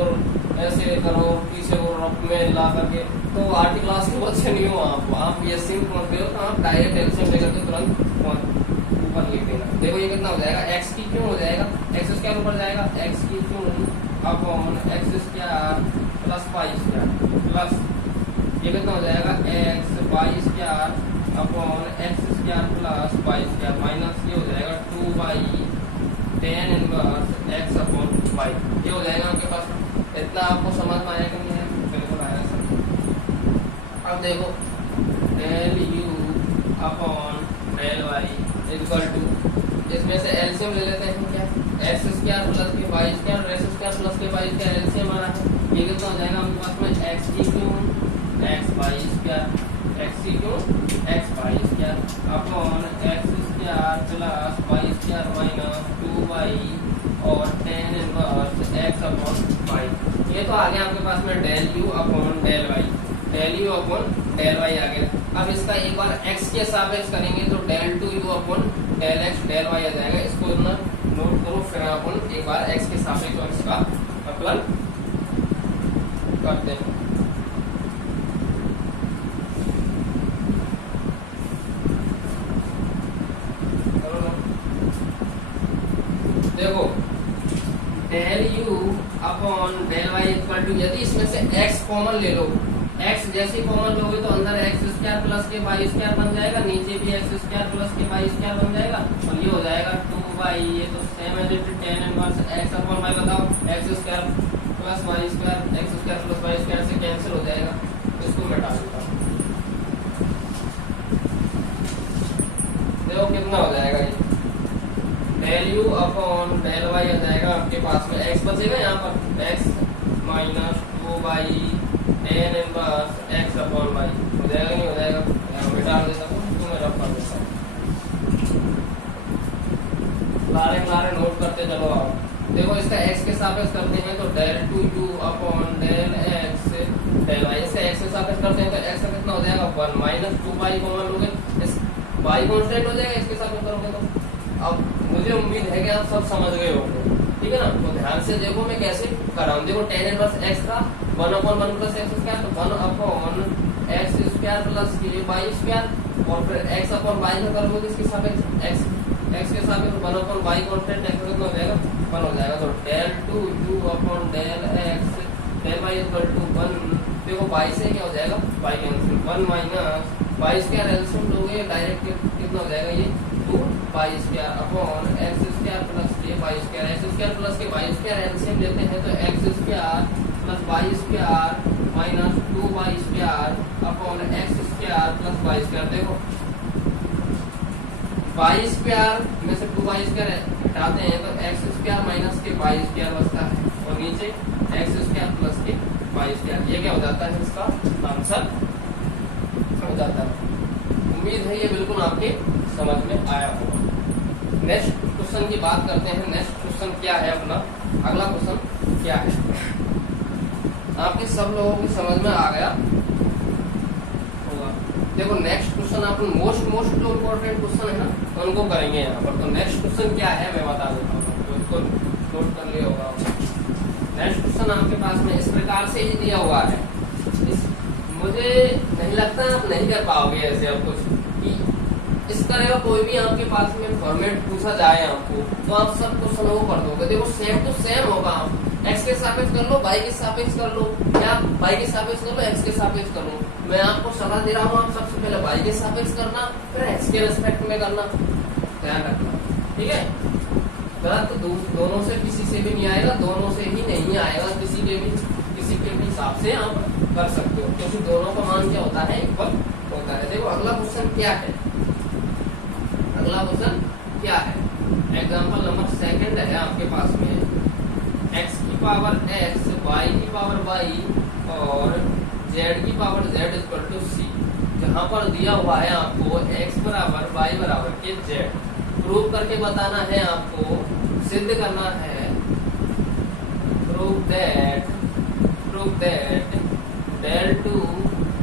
ऐसे करो, पीछे को रफ में ला करके, तो 8 क्लास के बच्चे नहीं हो आप बीएससी में पहुंच गए हो तो आप डायरेक्ट एलसीएम लेकर के तुरंत ऊपर लिख देना। देखो ये कितना हो जाएगा? एक्स की क्यों हो जाएगा? एक्स स्क्वायर ऊपर जाएगा, एक्स की क्यों upon x square plus y square plus ये कितना हो जाएगा? X y square upon x square plus y square minus ये हो जाएगा 2y tan inverse x upon y। ये हो जाएगा आपके पास। इतना आपको समझ में आया कि नहीं है? बिल्कुल आया सर। अब देखो del u upon del y equal to, इसमें से एलसीएम ले लेते हैं क्या? एक्स स्क्वायर प्लस के y square, x square plus के वाई स्क्वायर एलसीएम आ रहा है। ये कितना हो जाएगा आपके पास में? एक्स की क्यों एक्स वाई स्क्वायर, एक्स की क्यों x y square upon x square plus y square minus 2y और tan inverse x upon y। ये तो आ गया आपके पास में del u upon del y, del u upon del y आ गया। अब इसका एक बार x के सापेक्ष करेंगे तो del 2u upon del x del y आ जाएगा। इसको ना नोट करो, फिर अपन एक बार x के सापेक्ष और इसका अवकलन करते हैं। देखो del u upon del y equal to, यदि इसमें से x कॉमन ले लो, x जैसे कॉमन लोगे तो अंदर x स्क्वायर प्लस के y स्क्वायर बन जाएगा, नीचे भी x स्क्वायर प्लस के y स्क्वायर बन जाएगा, और ये हो जाएगा 2y, ये तो same as it tan inverse x upon y। बताओ x square plus y square, x square plus y square से कैंसिल हो जाएगा, इसको मिटा देता हूं। देखो कितना हो जाएगा, ये del u upon del y आ जाएगा आपके पास में, x बचेगा यहाँ पर x minus 2y tan inverse x upon y हो जाएगा, नहीं हो जाएगा, यहाँ मिटा देता हूँ, तो मैं रफ कर देता हूँ। लारे नोट करते चलो आप। देखो इसका x के सापेक्ष करते हैं तो del 2u upon del x del y, इसका x के सापेक्ष करते हैं तो x का कितना हो जाएगा 1 माइनस 2y कॉमन लोगे, y कांस्टेंट हो जाएगा इसके सापेक्ष करोगे तो। अब मुझे उम्मीद है कि आप सब समझ गए होंगे, ठीक है ना। तो ध्यान से देखो मैं कैसे कर रहा हूँ। देखो tan इनवर्स x का 1/1 प्लस x स्क्वायर, तो 1/x square plus y square, और फिर x अपॉन y का करोगे इसके सापेक्ष x के सापेक्ष 1/y कांस्टेंट x कितना हो जाएगा 1 हो जाएगा। तो del 2u upon del x del y equal to 1। देखो y से क्या हो जाएगा, y cancel, 1 minus y square LCM लोगे डायरेक्ट कितना हो जाएगा, ये 2y square upon x square plus y square, x square plus के y स्क्वायर एलसीएम लेते हैं तो x square plus y square minus 2y square upon x square plus y square. देखो y स्क्वायर में से 2y स्क्वायर हटाते हैं तो x स्क्वायर माइनस के y स्क्वायर बचता है, और नीचे x स्क्वायर प्लस के y स्क्वायर, ये क्या हो जाता है, इसका आंसर हो जाता है। उम्मीद है ये बिल्कुल आपके समझ में आया होगा। नेक्स्ट क्वेश्चन की बात करते हैं। नेक्स्ट क्वेश्चन क्या है अपना, अगला क्वेश्चन क्या है, आपके सब लोगों की समझ में आ गया होगा। देखो नेक्स्ट क्वेश्चन अपन मोस्ट जो इम्पोर्टेंट क्वेश्चन है ना उनको करेंगे यहाँ पर। तो नेक्स्ट क्वेश्चन क्या है मैं बता देता हूँ, तो इसको नोट कर लिया होगा। नेक्स्ट क्वेश्चन आपके पास में इस प्रकार से ही दिया हुआ है। मुझे नहीं लगता आप नहीं कर पाओगे ऐसे अब कुछ कि इस तरह का कोई भी आपके पास में फॉर्मेट पूछा जाए आपको तो आप सब क्वेश्चन वो कर दोगे। देखो सेम टू सेम होगा, आप x के सापेक्ष कर लो, y के सापेक्ष कर लो, या y के सापेक्ष कर लो, x के सापेक्ष कर लो। मैं आपको सलाह दे रहा हूँ आप सबसे पहले y के सापेक्ष करना, फिर x के रेस्पेक्ट में करना, ध्यान रखना, ठीक है। गलत तो दोनों से किसी से भी नहीं आएगा, दोनों से ही नहीं आएगा, किसी के भी हिसाब से आप कर सकते हो, क्योंकि दोनों का मान क्या होता है, इक्वल होता है। देखो अगला क्वेश्चन क्या है, अगला क्वेश्चन क्या है, एग्जांपल नंबर सेकंड है आपके पास में, x की पावर x, y की पावर y और z की power z equal to c। जहाँ पर दिया हुआ है आपको x बराबर y बराबर के z, प्रूव करके बताना है आपको, सिद्ध करना है, prove that del 2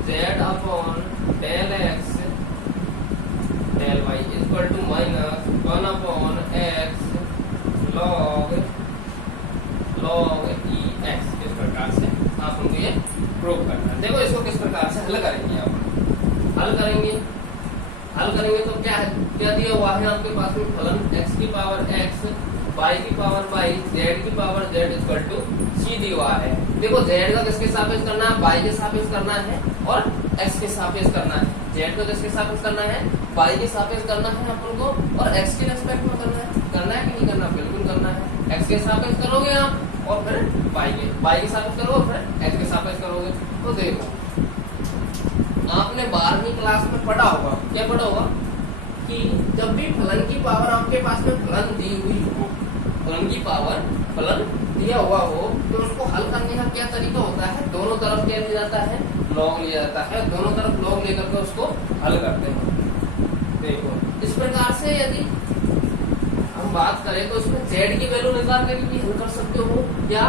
z upon del x del y equal to minus 1 upon x log e x। इस प्रकार से आप उनको ये प्रूव करना है। देखो इसको किस प्रकार से हल करेंगे, आप हल करेंगे तो क्या दिया हुआ है आपके पास में फलन, x की पावर x, y की पावर y, z की power z equal to c दिया हुआ है। देखो z का किसके सापेक्ष करना है, y के सापेक्ष करना है और x के सापेक्ष करना है। z को किसके सापेक्ष करना है, y के सापेक्ष करना है अपन को, और x के रेस्पेक्ट में करना है कि नहीं करना, बिल्कुल करना है। x के सापेक्ष करोगे आप और फिर y के सापेक्ष करोगे, फिर x के सापेक्ष करोगे। तो देखो आपने 12वीं क्लास में पढ़ा होगा, क्या पढ़ा होगा कि जब भी फलन की पावर आपके पास में फलन दी हुई हो, फलन की पावर फलन दिया हुआ हो, तो उसको हल करने का क्या तरीका होता है, दोनों तरफ क्या लिया जाता है, लॉग लिया जाता है, दोनों तरफ लॉग लेकर के उसको हल करते हैं। देखो इस प्रकार से यदि हम बात करें तो इसमें z की वैल्यू निकाल कर भी हल कर सकते हो, या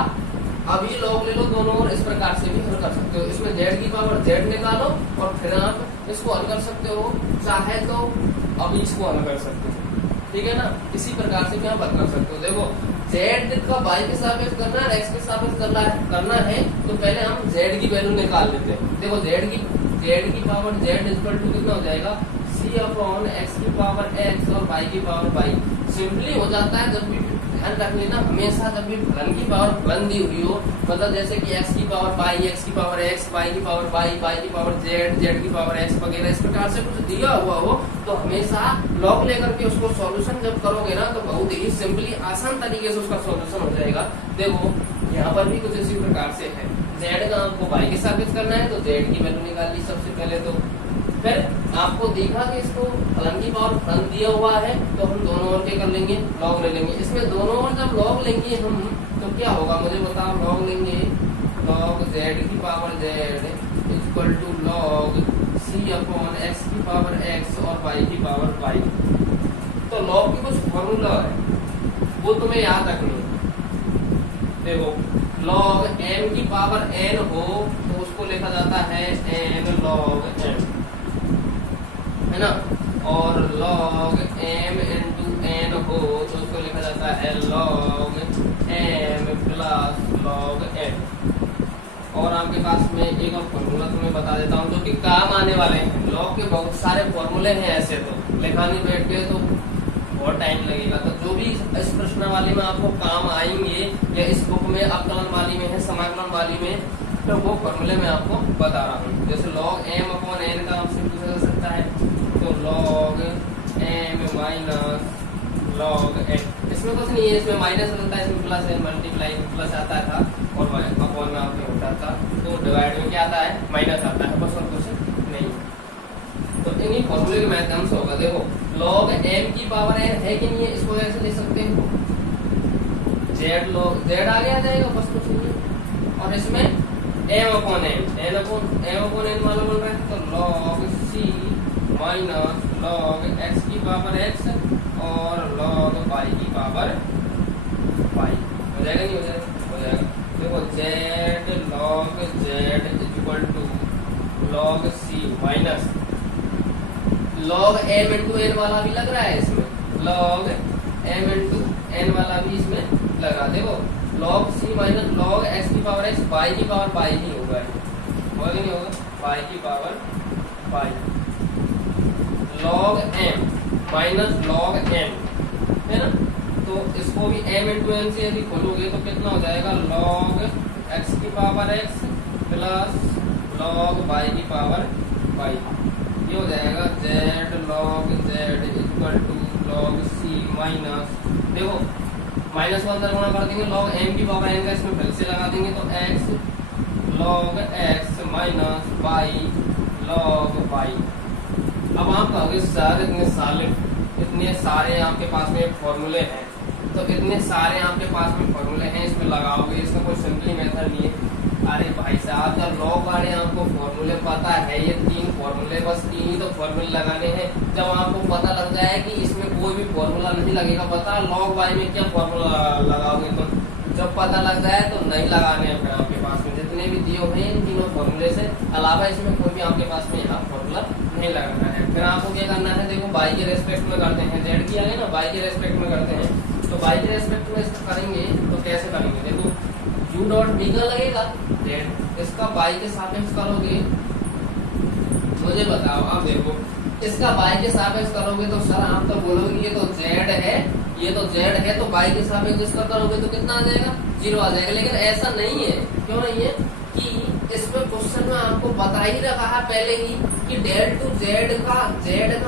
अभी लॉग ले लो दोनों, और इस प्रकार से भी हल कर सकते हो। इसमें z की पावर z निकालो और फिर आप इसको हल कर सकते हो, चाहे तो अभी इसको हल कर सकते हो। ठीक है ना। इसी प्रकार से यहाँ पर कर सकते हो। देखो जेड का वाई के सापेक्ष करना है, एक्स के सापेक्ष करना है तो पहले हम जेड की वैल्यू निकाल लेते हैं। देखो जेड की पावर जेड इक्वल टू कितना हो जाएगा, सी अपॉन एक्स की पावर एक्स और वाई की पावर वाई। सिंपली हो जाता है। जब भी ध्यान रख लेना, हमेशा जब भी फलन की पावर फलन दी हुई हो, मतलब जैसे कि एक्स की पावर वाई, एक्स की पावर एक्स, वाई की पावर वाई, वाई की पावर जेड, जेड की पावर एक्स वगैरह इस प्रकार से कुछ दिया हुआ हो तो हमेशा लॉग लेकर के उसको सॉल्यूशन जब करोगे ना तो बहुत ही सिंपली आसान तरीके से उसका सॉल्यूशन हो जाएगा। देखो यहाँ पर भी कुछ इसी प्रकार से है। जेड का आपको वाई के सापेक्ष करना है तो जेड की वैल्यू निकाल ली सबसे पहले। तो फिर आपको देखा कि इसको फलन की पावर फलन दिया हुआ है तो हम दोनों ओर के कर लेंगे, लॉग ले लेंगे। इसमें दोनों ओर जब लॉग लेंगे हम तो क्या होगा मुझे बताओ। लॉग लेंगे लॉग जेड की power z equal to log c upon x की पावर एक्स और वाई की पावर वाई। तो लॉग की कुछ फॉर्मूला है वो तुम्हें याद रखनी है। देखो लॉग m की पावर n हो तो उसको लिखा जाता है n log m, है ना। और log m इंटू n हो तो उसको लिखा जाता है log m plus log n। और आपके पास में एक और फॉर्मूला तुम्हें बता देता हूँ जो कि काम आने वाले हैं। लॉग के बहुत सारे फॉर्मूले हैं, ऐसे तो लिखाने बैठ के तो बहुत टाइम लगेगा। तो जो भी इस प्रश्नावली में आपको काम आएंगे या इस बुक में अवकलन वाली में है, समाकलन वाली में, तो वो फॉर्मूले में आपको बता रहा हूँ। जैसे log m अपॉन n का आपसे पूछा जा सकता है तो log m minus log n। इसमें कुछ नहीं है, इसमें माइनस होता है, इसमें प्लस है, मल्टीप्लाई प्लस आता था और अपॉन में आपने होता था तो डिवाइड में क्या आता है, माइनस आता है, बस और कुछ नहीं। तो इन्हीं फॉर्मूले के माध्यम से होगा। देखो log m की पावर n है कि नहीं है, इसको ऐसे लिख सकते हो z log z आगे आ जाएगा, बस कुछ नहीं है। और इसमें m अपॉन n मालूम बन रहा है तो log c minus log x की पावर x और log y की पावर y। हो जाएगा नहीं हो जाएगा, हो जाएगा। देखो z log z equal to log c minus log m into n वाला भी लग रहा है इसमें, log m इंटू n वाला भी इसमें लगा। देखो log c minus log x की पावर x, y की पावर y नहीं होगा, होगा नहीं होगा, y की power y। log m minus log n, है ना। तो इसको भी m इंटू n से यदि खोलोगे तो कितना हो जाएगा, log x की power x plus log y की पावर y। ये हो जाएगा z log z equal to log c minus, देखो माइनस को अंदर गुणा कर देंगे, log m की पावर n का इसमें फिर से लगा देंगे तो x log x minus y log y। अब आप कहोगे सर इतने सारे आपके पास में फॉर्मूले हैं, तो इतने सारे आपके पास में फॉर्मूले हैं इसमें लगाओगे, इसका कोई सिंपली मेथड नहीं है। अरे भाई साहब जब लॉग वाले आपको फॉर्मूले पता है, ये 3 फॉर्मूले, बस 3 ही तो फॉर्मूले लगाने हैं। जब आपको पता लग जाए कि इसमें कोई भी फॉर्मूला नहीं लगेगा, पता लॉग वाई में क्या फॉर्मूला लगाओगे, तो जब पता लग जाए तो नहीं लगाने हैं। फिर आपके पास में जितने भी दिए हुए हैं इन तीनों फॉर्मूले से अलावा इसमें कोई भी आपके पास में यहाँ फॉर्मूला नहीं लगाना है। फिर आपको क्या करना है, देखो वाई के रेस्पेक्ट में करते हैं, जेड की आगे ना वाई के रेस्पेक्ट में करते हैं, तो वाई के रेस्पेक्ट में करेंगे तो कैसे करेंगे। देखो u डॉट b का लगेगा z, इसका y के सापेक्ष करोगे, मुझे बताओ। अब देखो इसका y के सापेक्ष करोगे तो सर आप तो बोलोगे ये तो z है, ये तो z है, तो y के सापेक्ष इसका करोगे तो कितना आ जाएगा, 0 आ जाएगा। लेकिन ऐसा नहीं है, क्यों नहीं है कि इसमें क्वेश्चन में आपको बता ही रखा है पहले ही कि डेल टू z का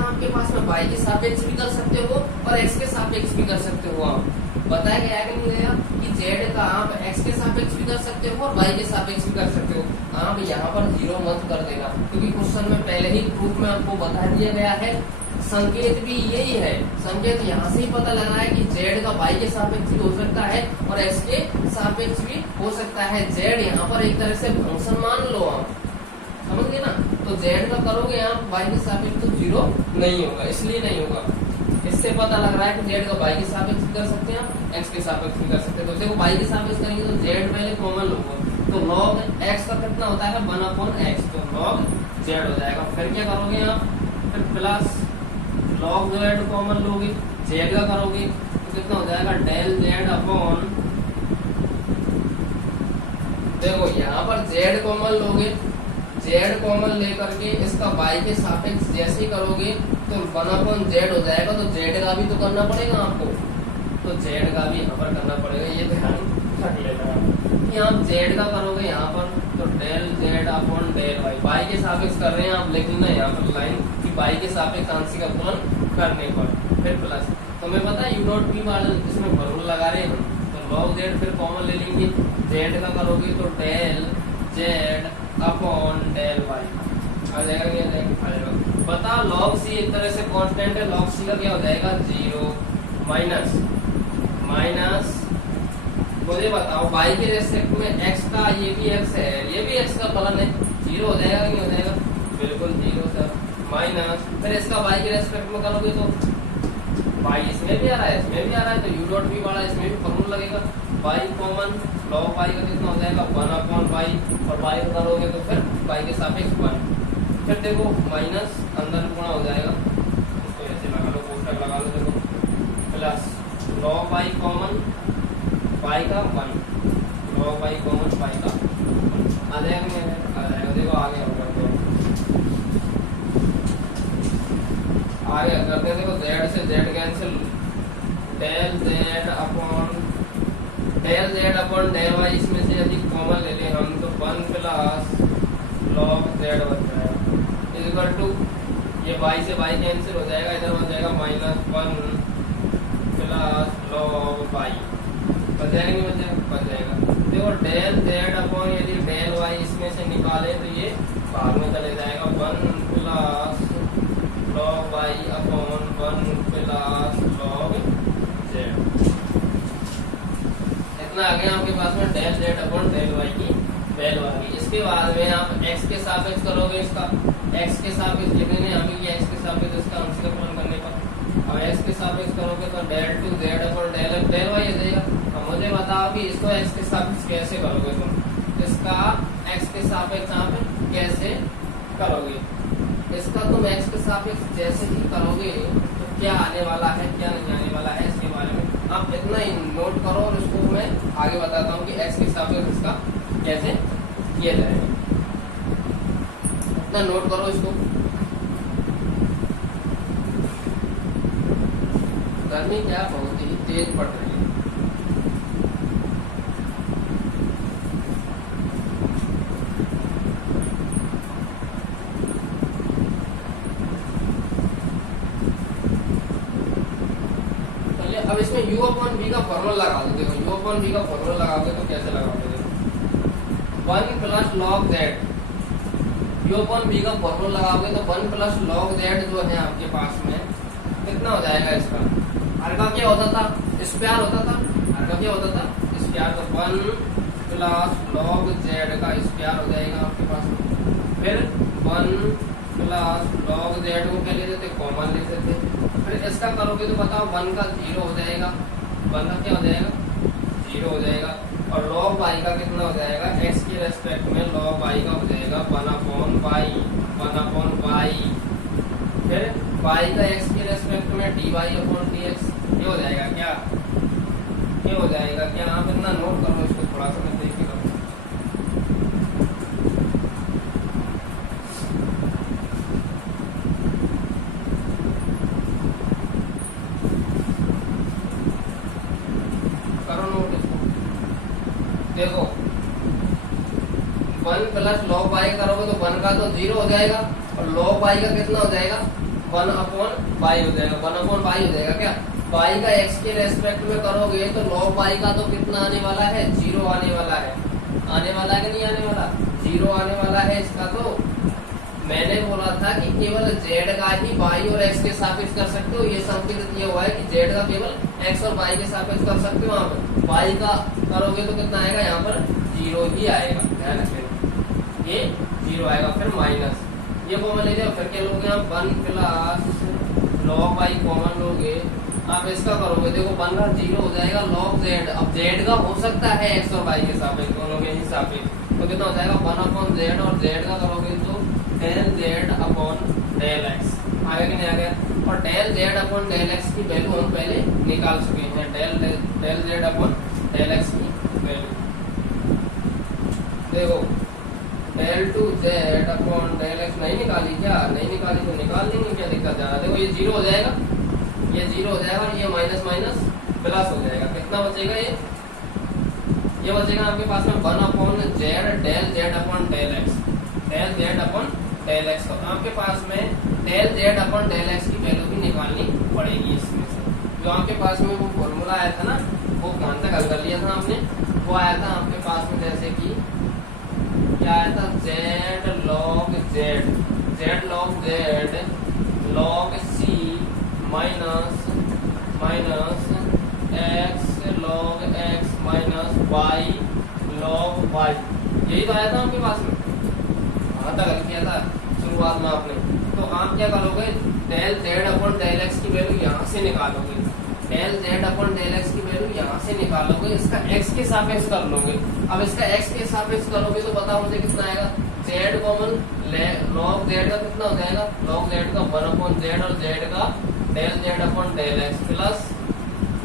आपके पास में y के सापेक्ष भी कर सकते हो और x के सापेक्ष भी कर सकते हो। आप बताया गया कि नहीं गया कि z का आप x के सापेक्ष भी कर सकते हो और y के सापेक्ष भी कर सकते हो। आप यहाँ पर 0 मत कर देना, क्योंकि क्वेश्चन में पहले ही प्रूफ में आपको बता दिया गया है। संकेत भी यही है, संकेत यहाँ से ही पता लग रहा है कि z का y के सापेक्ष भी हो सकता है और x के सापेक्ष भी हो सकता है। z यहाँ पर एक तरह से फंक्शन मान लो, आप समझ गए ना। तो z का करोगे आप y के सापेक्ष तो 0 नहीं होगा, इसलिए नहीं होगा। इससे पता लग रहा है कि z का y के सापेक्ष भी कर सकते हैं, आप x के सापेक्ष भी कर सकते हैं। तो देखो y के सापेक्ष करेंगे तो z पहले कॉमन लो, तो log x का कितना होता है 1/x, तो log z हो जाएगा। फिर क्या करोगे आप, फिर प्लस log z कॉमन लोगे, जेड का करोगे तो कितना हो जाएगा डेल जेड अपॉन, देखो यहाँ पर जेड कॉमन लोगे, जेड कॉमन लेकर के इसका वाई के सापेक्ष जैसे ही करोगे तो 1/z हो जाएगा, तो जेड का भी तो करना पड़ेगा आपको, तो जेड का भी यहाँ पर करना पड़ेगा, ये ध्यान रख लेना कि आप जेड का करोगे यहाँ पर तो del Z upon del y, y के सापेक्ष कर रहे हैं आप, लिख लेना यहाँ पर लाइन कि वाई के सापेक्ष आंशिक अवकलन करने पर, फिर प्लस तो हमें पता है यू डॉट पी मॉडल इसमें फॉर्मूला लगा रहे हैं हम, तो लॉग जेड फिर कॉमन ले लेंगे, जेड का करोगे तो del Z upon del Y आ जाएगा, नहीं आ जाएगा, बताओ लॉग सी एक तरह से कांस्टेंट है, लॉग सी का क्या हो जाएगा 0 माइनस माइनस, मुझे बताओ y के रेस्पेक्ट में x का, ये भी x है, ये भी x का फलन है, 0 हो जाएगा नहीं हो जाएगा, बिल्कुल 0 सर, माइनस फिर इसका y के रेस्पेक्ट में करोगे तो y इसमें भी आ रहा है, इसमें भी आ रहा है, तो u डॉट v वाला इसमें भी फॉर्मूला लगेगा, y कॉमन log y का कितना हो जाएगा 1/y, और y को करोगे तो फिर y के सापेक्ष 1, फिर देखो माइनस अंदर गुणा हो जाएगा, इसको ऐसे लगा लो, कोष्टक लगा लो, देखो plus log y common y का 1, log y कॉमन y का आ जाएगा नहीं आ जाएगा, देखो आगे होगा तो आगे करते हैं, देखो z से z cancel, del z upon del y, इसमें से यदि कॉमन ले लें हम तो 1 प्लस log z बन जाएगा इज इक्वल टू, ये y से y कैंसिल हो जाएगा, इधर बन जाएगा -1 प्लस log y, बन जाएगा नहीं बन जाएगा, बन जाएगा, देखो डेल जेड अपॉन यदि डेल वाई इसमें से निकाले तो ये भाग में चले जाएगा, 1 plus log y upon 1 plus log z, इतना आ गया आपके पास में del Z upon del y की वैल्यू आ गई। इसके बाद में आप x के सापेक्ष करोगे, इसका x के सापेक्ष लिखेंगे यहाँ पे कि x के सापेक्ष इसका अंश का फलन करने पर, अब x के सापेक्ष करोगे तो del to Z upon del Y आ जाएगा। मुझे बताओ कि इसको x के सापेक्ष कैसे करोगे तुम, इसका x के सापेक्ष आप कैसे करोगे, इसका तुम x के सापेक्ष जैसे ही करोगे तो क्या आने वाला है क्या नहीं आने वाला है, इसके बारे में आप इतना ही नोट करो और इसको मैं आगे बताता हूँ कि x के सापेक्ष इसका कैसे किया जाएगा, इतना नोट करो इसको। गर्मी क्या बहुत ही तेज पड़ रही है, अब इसमें u अपॉन v का फॉर्मूला लगा दो, देखो u अपॉन v का फॉर्मूला लगाओगे तो कैसे लगाओगे, 1 plus log Z, u upon v का फॉर्मूला लगाओगे तो 1 प्लस लॉग जेड जो है आपके पास में कितना हो जाएगा, इसका हर का क्या होता था स्क्वायर होता था, हर का क्या होता था स्क्वायर, तो 1 प्लस लॉग जेड का स्क्वायर हो जाएगा आपके पास में, फिर 1 प्लस लॉग जेड को क्या ले देते कॉमन ले देते, फिर इसका करोगे तो बताओ 1 का 0 हो जाएगा, 1 का क्या हो जाएगा 0 हो जाएगा, और log y का कितना हो जाएगा x के रेस्पेक्ट में log y का हो जाएगा 1/y, 1/y, फिर y का x के रेस्पेक्ट में dy अपॉन dx, ये हो जाएगा क्या, ये हो जाएगा क्या, आप इतना नोट करो इसको थोड़ा सा मैं देखिएगा। देखो 1 प्लस log y करोगे तो 1 का तो 0 हो जाएगा, और log y का कितना हो जाएगा 1/y हो जाएगा, 1/y हो जाएगा क्या, y का x के रेस्पेक्ट में करोगे तो log y का तो कितना आने वाला है 0 आने वाला है, आने वाला है कि नहीं आने वाला, 0 आने वाला है इसका, तो मैंने बोला था कि केवल z का ही y और x के सापेक्ष कर सकते हो, ये संकेत दिया हुआ है कि z का केवल x और y के सापेक्ष कर सकते हो, वहां पर y का करोगे तो कितना आएगा यहाँ पर 0 ही आएगा, ध्यान रखें ये 0 आएगा, फिर माइनस ये कॉमन ले जाओ, फिर क्या लोगे आप 1 प्लस log y कॉमन लोगे, आप इसका करोगे देखो 1 का 0 हो जाएगा log z, अब z का हो सकता है x और y के सापेक्ष दोनों के ही सापेक्ष, तो कितना हो जाएगा 1/z, और z का करोगे तो del z upon del x, आगे कि नहीं आ गया, और del Z upon del x की वैल्यू हम पहले निकाल चुके हैं। Del Z upon del x की वैल्यू देखो, del to Z upon del x नहीं निकाली क्या? नहीं निकाली तो निकाल लेंगे, क्या दिक्कत है? देखो ये जीरो हो जाएगा, ये जीरो हो जाएगा और ये माइनस माइनस प्लस हो जाएगा। कितना बचेगा? ये बचेगा आपके पास में 1 upon z del Z upon del x, del Z upon del x. तो आपके पास में del Z upon del x की वैल्यू भी निकालनी पड़ेगी इसमें से। जो आपके पास में वो फॉर्मूला आया था ना, वो कौन सा हल कर लिया था आपने? वो आया था आपके पास में जैसे कि क्या आया था? Z log Z, Z log Z log C minus minus X log X minus Y log Y. यही तो आया था आपके पास में, हाँ तक हल किया था शुरुआत में आपने। तो आप क्या करोगे? Del Z upon del x की वैल्यू यहाँ से निकालोगे, del Z upon del x की वैल्यू यहाँ से निकालोगे, इसका एक्स के सापेक्ष कर लोगे। अब इसका एक्स के सापेक्ष करोगे तो बताओ मुझे कितना आएगा? जेड कॉमन लॉग जेड का कितना हो जाएगा? लॉग जेड का 1 अपॉन जेड और जेड का del Z upon del x plus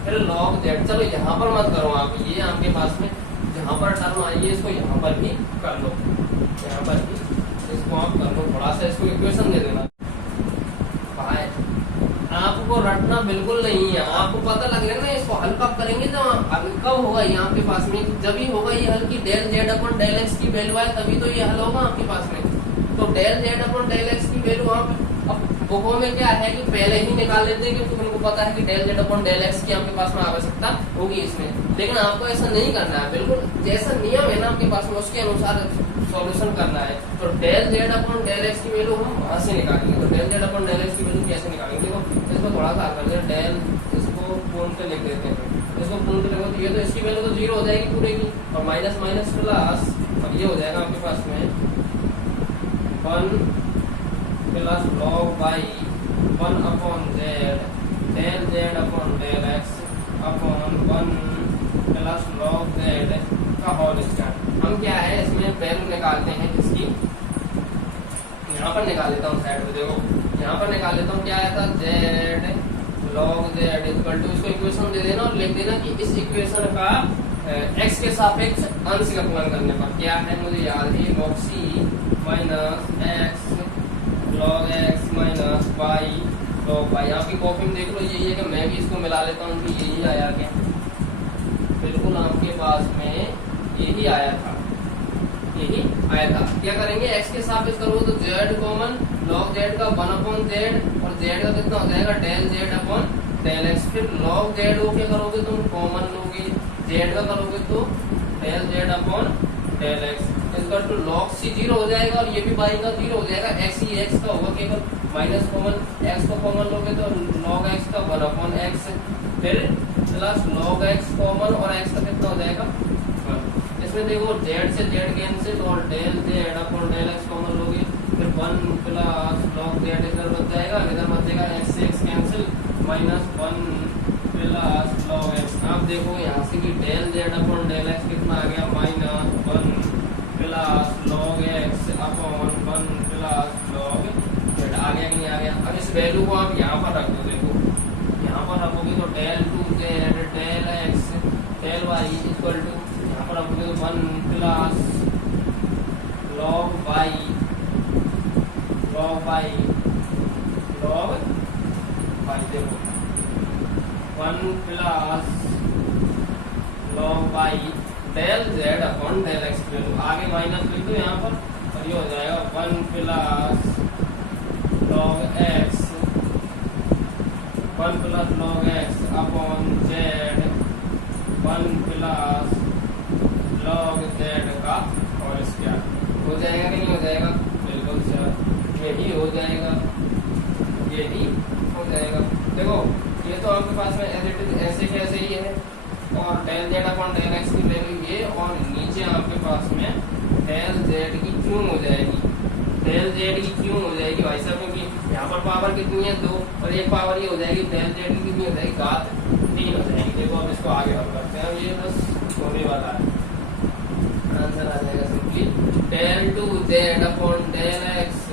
फिर लॉग जेड। चलो यहाँ पर मत करो आप, ये आपके पास में जहाँ पर टर्म आई है इसको यहाँ पर भी कर लो, यहाँ पर भी इसको आप कर लो, थोड़ा सा इसको इक्वेशन दे देना। भाई आपको रटना बिल्कुल नहीं है, आपको पता लग रहा है ना इसको हल कब करेंगे? तो अभी कब होगा ये आपके पास में? जब ही होगा ये हल की del Z upon del x की वैल्यू आए तभी तो ये हल होगा आपके पास में। तो del Z upon del x की वैल्यू आप अब बुकों में क्या है कि पहले ही निकाल लेते हैं क्योंकि उनको पता है कि del Z upon del x की आपके पास में आवश्यकता होगी इसमें। लेकिन आपको ऐसा नहीं करना है, बिल्कुल जैसा नियम है ना आपके पास में उसके अनुसार सॉल्यूशन करना है। तो del Z upon del x की वैल्यू हम वहां से निकालेंगे। तो del Z upon del x की वैल्यू कैसे निकालेंगे? देखो इसको थोड़ा सा कर दें, डेल इसको पूर्ण पे लिख देते हैं, इसको पूर्ण पे लिखो तो ये तो इसकी वैल्यू तो जीरो हो जाएगी पूरे की, और माइनस माइनस प्लस, अब ये हो जाएगा आपके पास में 1 plus log by 1 upon z del Z upon del x upon 1 plus log z का होल स्क्वायर। हम क्या है इसमें वैल्यू निकालते हैं इसकी, यहाँ पर निकाल लेता हूँ साइड पे, देखो यहाँ पर निकाल लेता हूँ। क्या आया था? Z log z equal to, इसको इक्वेशन दे देना और लिख देना कि इस इक्वेशन का एक्स के सापेक्ष आंशिक अपकलन करने पर क्या है मुझे याद है, log C minus X log X minus Y log Y. आपकी कॉपी में देख लो यही है कि मैं भी इसको मिला लेता हूँ कि यही आया क्या? बिल्कुल आपके पास में यही आया था, यही आया था। क्या करेंगे? एक्स के सापेक्ष करोगे तो जेड कॉमन, लॉग जेड का 1 अपॉन जेड और जेड का कितना हो जाएगा? Del Z upon del x. फिर लॉग जेड को क्या करोगे तुम? कॉमन लोगे, जेड का करोगे तो del Z upon del x equal to log c zero हो जाएगा और ये भी बाई का जीरो हो जाएगा, एक्स ही एक्स का होगा केवल, माइनस कॉमन एक्स को कॉमन लोगे तो लॉग एक्स का 1 अपॉन एक्स, फिर प्लस लॉग एक्स कॉमन और एक्स का कितना हो जाएगा? इसमें देखो जेड से जेड कैंसिल और del Z upon del x common लोगे, फिर 1 प्लस लॉग जेड इधर बच जाएगा, इधर बचेगा एक्स से X cancel minus 1 plus log X. आप देखो यहाँ से कि del Z upon del X कितना आ गया? Minus 1 plus log x upon 1 plus log Z. आ गया कि नहीं आ गया? अब इस वैल्यू को आप यहाँ पर रख दो, देखो यहाँ पर रखोगे तो del to z del x del y equal to यहाँ पर रखोगे तो 1 plus log y log y log y, देखो 1 plus log y del Z upon del x की वैल्यू, आगे माइनस लिख दो यहाँ पर और ये हो जाएगा 1 plus log x 1 plus log x upon z 1 plus log z का होल स्क्वायर। हो जाएगा कि नहीं हो जाएगा? बिल्कुल सर, यही हो जाएगा, यही हो जाएगा। देखो ये तो आपके पास में ऐसे कैसे ही है और del Z upon del x की वैल्यू ये, और नीचे आपके पास में डेल जेड की क्यों हो जाएगी? डेल जेड की क्यों हो जाएगी भाई साहब? क्योंकि यहाँ पर पावर कितनी है? 2 और एक पावर ये हो जाएगी डेल जेड की कितनी हो जाएगी? घात 3 हो जाएगी। देखो अब इसको आगे हल करते हैं, ये बस होने वाला है, आंसर आ जाएगा simply del to Z upon del x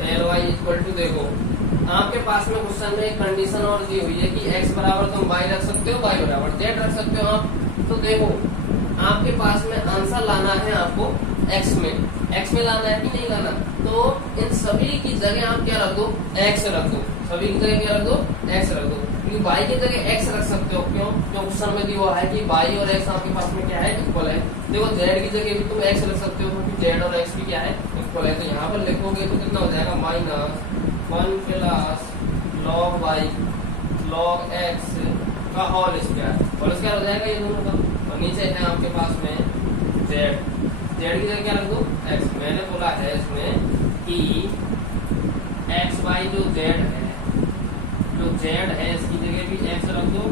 del y equal to, देखो आपके पास में क्वेश्चन में एक कंडीशन और दी हुई है कि x बराबर तुम y रख सकते हो, y बराबर z रख सकते हो आप। तो देखो आपके पास में आंसर लाना है आपको x में लाना है कि नहीं लाना। तो इन सभी की जगह आप क्या रख दो, x रख दो। सभी की जगह क्या रख दो, x रख दो। क्योंकि y की जगह x रख सकते हो, क्यों? जो क्वेश्चन में दिया हुआ है कि y और x आपके पास में क्या है, इक्वल है। देखो z की जगह भी तुम x रख सकते हो क्योंकि z और x भी क्या है, इक्वल है। तो यहाँ पर लिखोगे तो कितना हो जाएगा, -1 plus log y log x का होल स्क्वायर हो जाएगा ये दोनों का। और नीचे है आपके पास में z की जगह क्या रख दो, x। मैंने बोला है इसमें कि x y जो z है इसकी जगह भी x रख दो।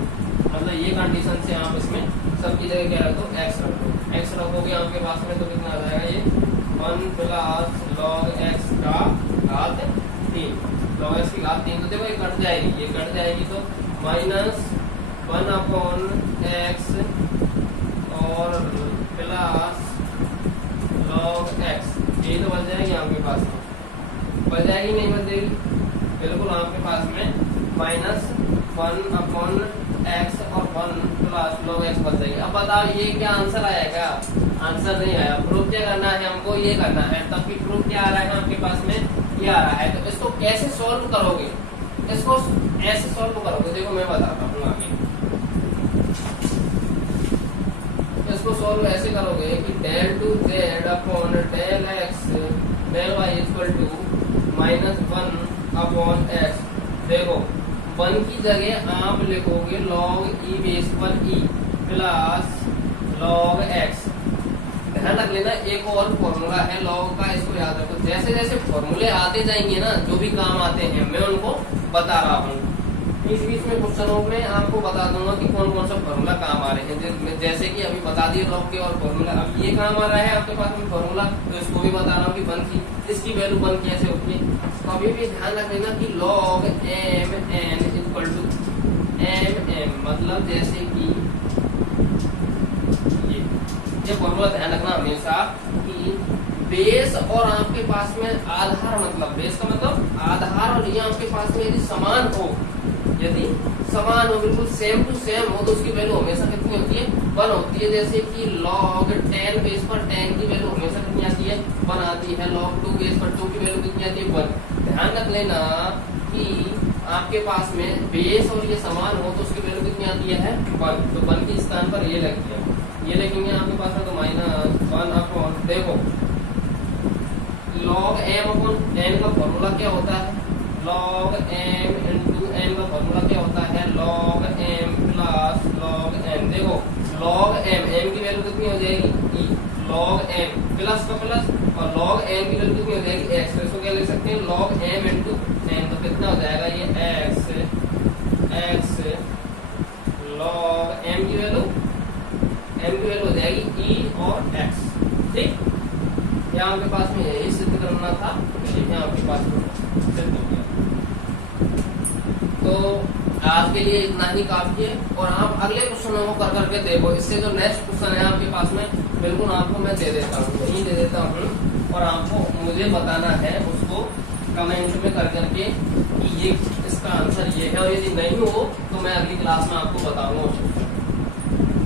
मतलब ये कंडीशन से आप इसमें सबकी जगह क्या रख दो, x रख दो। x रखोगे आपके पास में तो कितना आ जाएगा ये 1 प्लस log x का घात 3। log x की घात 3 तो देखो ये कट जाएगी तो -1 अपॉन x और प्लस log x, ये तो बच जाएगी आपके पास में। बच जाएगी नहीं बचेगी, बिल्कुल आपके पास में -1 अपॉन x और 1 प्लस log x बच जाएगी। अब बताओ ये क्या आंसर आएगा? आंसर नहीं आया। प्रूफ क्या करना है हमको, ये करना है। तब भी प्रूफ क्या आ रहा है आपके पास में, ये आ रहा है। तो इसको कैसे सॉल्व करोगे, इसको ऐसे सॉल्व करोगे, देखो मैं बताता हूँ आगे। इसको सॉल्व ऐसे करोगे कि del two z upon del x del y equal to -1 upon x। देखो 1 की जगह आप लिखोगे log e बेस पर e प्लस log x। ध्यान रख लेना एक और फॉर्मूला है log का, इसको याद रखो। जैसे जैसे फॉर्मूले आते जाएंगे ना, जो भी काम आते हैं मैं उनको बता रहा हूँ। बीच में क्वेश्चनों में आपको बता दूंगा कि कौन कौन सा फॉर्मूला काम आ रहे हैं। जैसे कि अभी बता दिए log के और फॉर्मूला। अब ये काम आ रहा है आपके पास में फॉर्मूला, तो इसको भी बता रहा हूँ कि 1 की इसकी वैल्यू 1 कैसे होती है। कभी भी ध्यान रख लेना कि log mn equal to mm, मतलब जैसे कि ये फॉर्मूला ध्यान रखना हमेशा कि बेस और आपके पास में आधार, मतलब बेस का मतलब आधार, और ये आपके पास में यदि समान हो, बिल्कुल सेम टू सेम हो, तो उसकी वैल्यू हमेशा कितनी होती है, 1 होती है। जैसे कि log 10 बेस पर 10 की वैल्यू हमेशा कितनी आती है, 1 आती है। log 2 बेस पर 2 की वैल्यू कितनी आती है, 1। ध्यान रख लेना कि आपके पास में बेस और ये समान हो तो उसकी वैल्यू कितनी आती है, 1। तो 1 के स्थान पर ये लगती है, ये लिखेंगे आपके पास में तो -1 अपॉन, देखो log m अपॉन n का फॉर्मूला क्या होता है, log m इंटू n का फॉर्मूला क्या होता है, log m plus log n। देखो log m की वैल्यू कितनी हो जाएगी, log m प्लस का प्लस, और log n की वैल्यू कितनी हो जाएगी, x। तो इसको क्या लिख सकते हैं, log m इंटू n। तो कितना हो जाएगा ये x log m की वैल्यू हो जाएगी e और x। ठीक, यहाँ आपके पास में यही सिद्ध करना था, देखिए आपके पास में सिद्ध हो गया। तो आज के लिए इतना ही काफी है, और आप अगले क्वेश्चनों को कर करके देखो। इससे जो नेक्स्ट क्वेश्चन है आपके पास में, बिल्कुल आपको मैं दे देता हूँ, यही दे देता हूँ, और आपको मुझे बताना है उसको कमेंट में कर करके कि ये इसका आंसर ये है, और यदि नहीं हो तो मैं अगली क्लास में आपको बताऊंगा।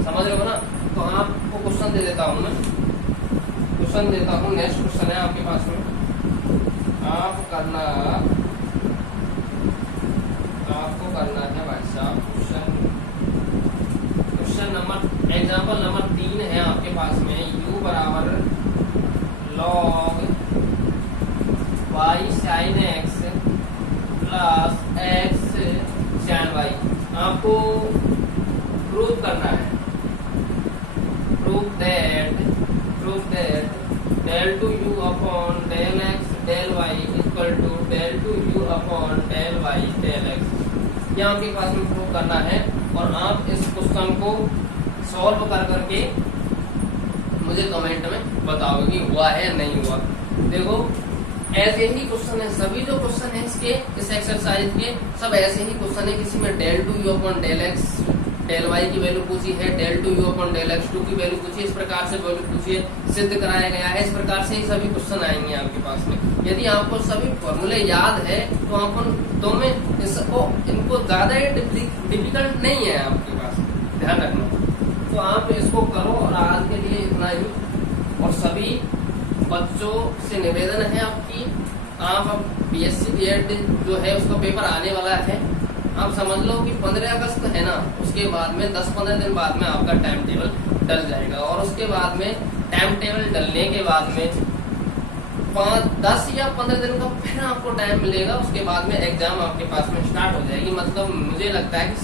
समझ रहे हो ना? तो आपको क्वेश्चन दे देता हूँ, मैं क्वेश्चन देता हूँ। नेक्स्ट क्वेश्चन है आपके पास में, आपको करना है भाई साहब क्वेश्चन नंबर, एग्जाम्पल नंबर 3 है आपके पास में। u बराबर log y sin x plus x sin y। आपको प्रूव करना है, prove that del to u upon del x del y equal to del to u upon del y del x। ये आपके पास में प्रूव करना है, और आप इस क्वेश्चन को सॉल्व कर करके मुझे कमेंट में बताओगे कि हुआ है या नहीं हुआ। देखो ऐसे ही क्वेश्चन है, सभी जो क्वेश्चन है इसके, इस एक्सरसाइज के सब ऐसे ही क्वेश्चन है। किसी में del to u upon del x del y की वैल्यू पूछी है, del two u upon del x two की वैल्यू पूछी है, इस प्रकार से वैल्यू पूछी है, सिद्ध कराया गया है, इस प्रकार से ही सभी क्वेश्चन आएंगे आपके पास में। यदि आपको सभी फॉर्मूले याद है तो में इनको ज्यादा डिफिकल्ट नहीं है आपके पास, ध्यान रखना। तो आप इसको करो और आज के लिए इतना ही। और सभी बच्चों से निवेदन है आपकी, आप अब बीएससी बीएड जो है उसका पेपर आने वाला है, आप समझ लो कि 15 अगस्त है ना, उसके बाद में 10-15 दिन बाद में आपका टाइम टेबल डल जाएगा। और उसके बाद में टाइम टेबल डलने के बाद में 10 या 15 दिन का फिर आपको टाइम मिलेगा। उसके बाद में एग्जाम आपके पास में स्टार्ट हो जाएगी। मतलब मुझे लगता है कि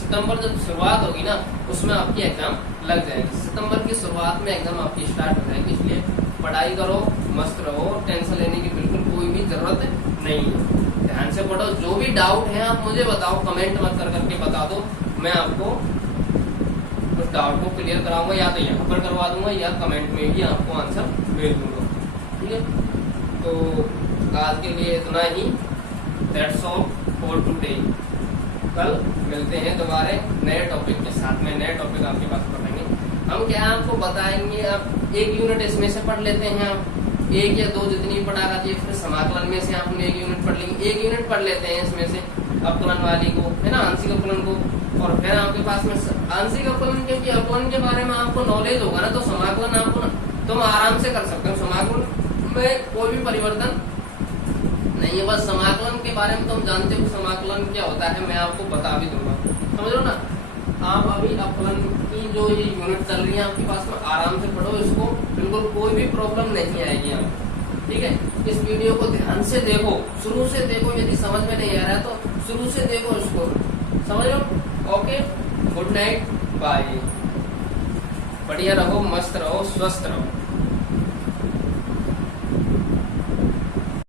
सितंबर जब शुरुआत होगी ना, उसमें आपकी एग्जाम लग जाएगी। सितंबर की शुरुआत में एग्जाम आपकी स्टार्ट हो जाएगी। इसलिए पढ़ाई करो, मस्त रहो, टेंशन लेने की बिल्कुल कोई भी जरूरत नहीं है। ध्यान से पढ़ो। जो भी डाउट है आप मुझे बताओ, कमेंट मत करके बता दो, मैं आपको उस डाउट को क्लियर कराऊंगा, या तो यहाँ पर करवा दूंगा या कमेंट में ही आपको आंसर भेज दूंगा। ठीक है, तो आज के लिए इतना ही। That's all for today. कल मिलते हैं दोबारा नए टॉपिक के साथ में। नए टॉपिक आपके पास पढ़ेंगे हम। क्या आपको बताएंगे, आप एक यूनिट इसमें से पढ़ लेते हैं, आप 1 या 2 जितनी पढ़ा करती है, फिर समाकलन में से आपने 1 यूनिट पढ़ लेंगे। 1 यूनिट पढ़ लेते हैं इसमें से अपकलन वाली को, है ना, आंशिक अपकलन को। और फिर आपके पास में आंशिक अपकलन, क्योंकि अपकलन के बारे में आपको नॉलेज होगा ना, तो समाकलन आपको तुम आराम से कर सकते हो। समाकलन में कोई भी परिवर्तन नहीं है, बस समाकलन के बारे में तुम जानते हो समाकलन क्या होता है, मैं आपको बता भी दूंगा। समझ लो ना। आप अभी अपकलन की जो ये यूनिट चल रही है आपके पास में, आराम से पढ़ो इसको, बिल्कुल कोई भी प्रॉब्लम नहीं आएगी आपको। ठीक है, इस वीडियो को ध्यान से देखो, शुरू से देखो। यदि समझ में नहीं आ रहा है तो शुरू से देखो इसको, समझ लो। Okay, good night, bye. बढ़िया रहो, मस्त रहो, स्वस्थ रहो।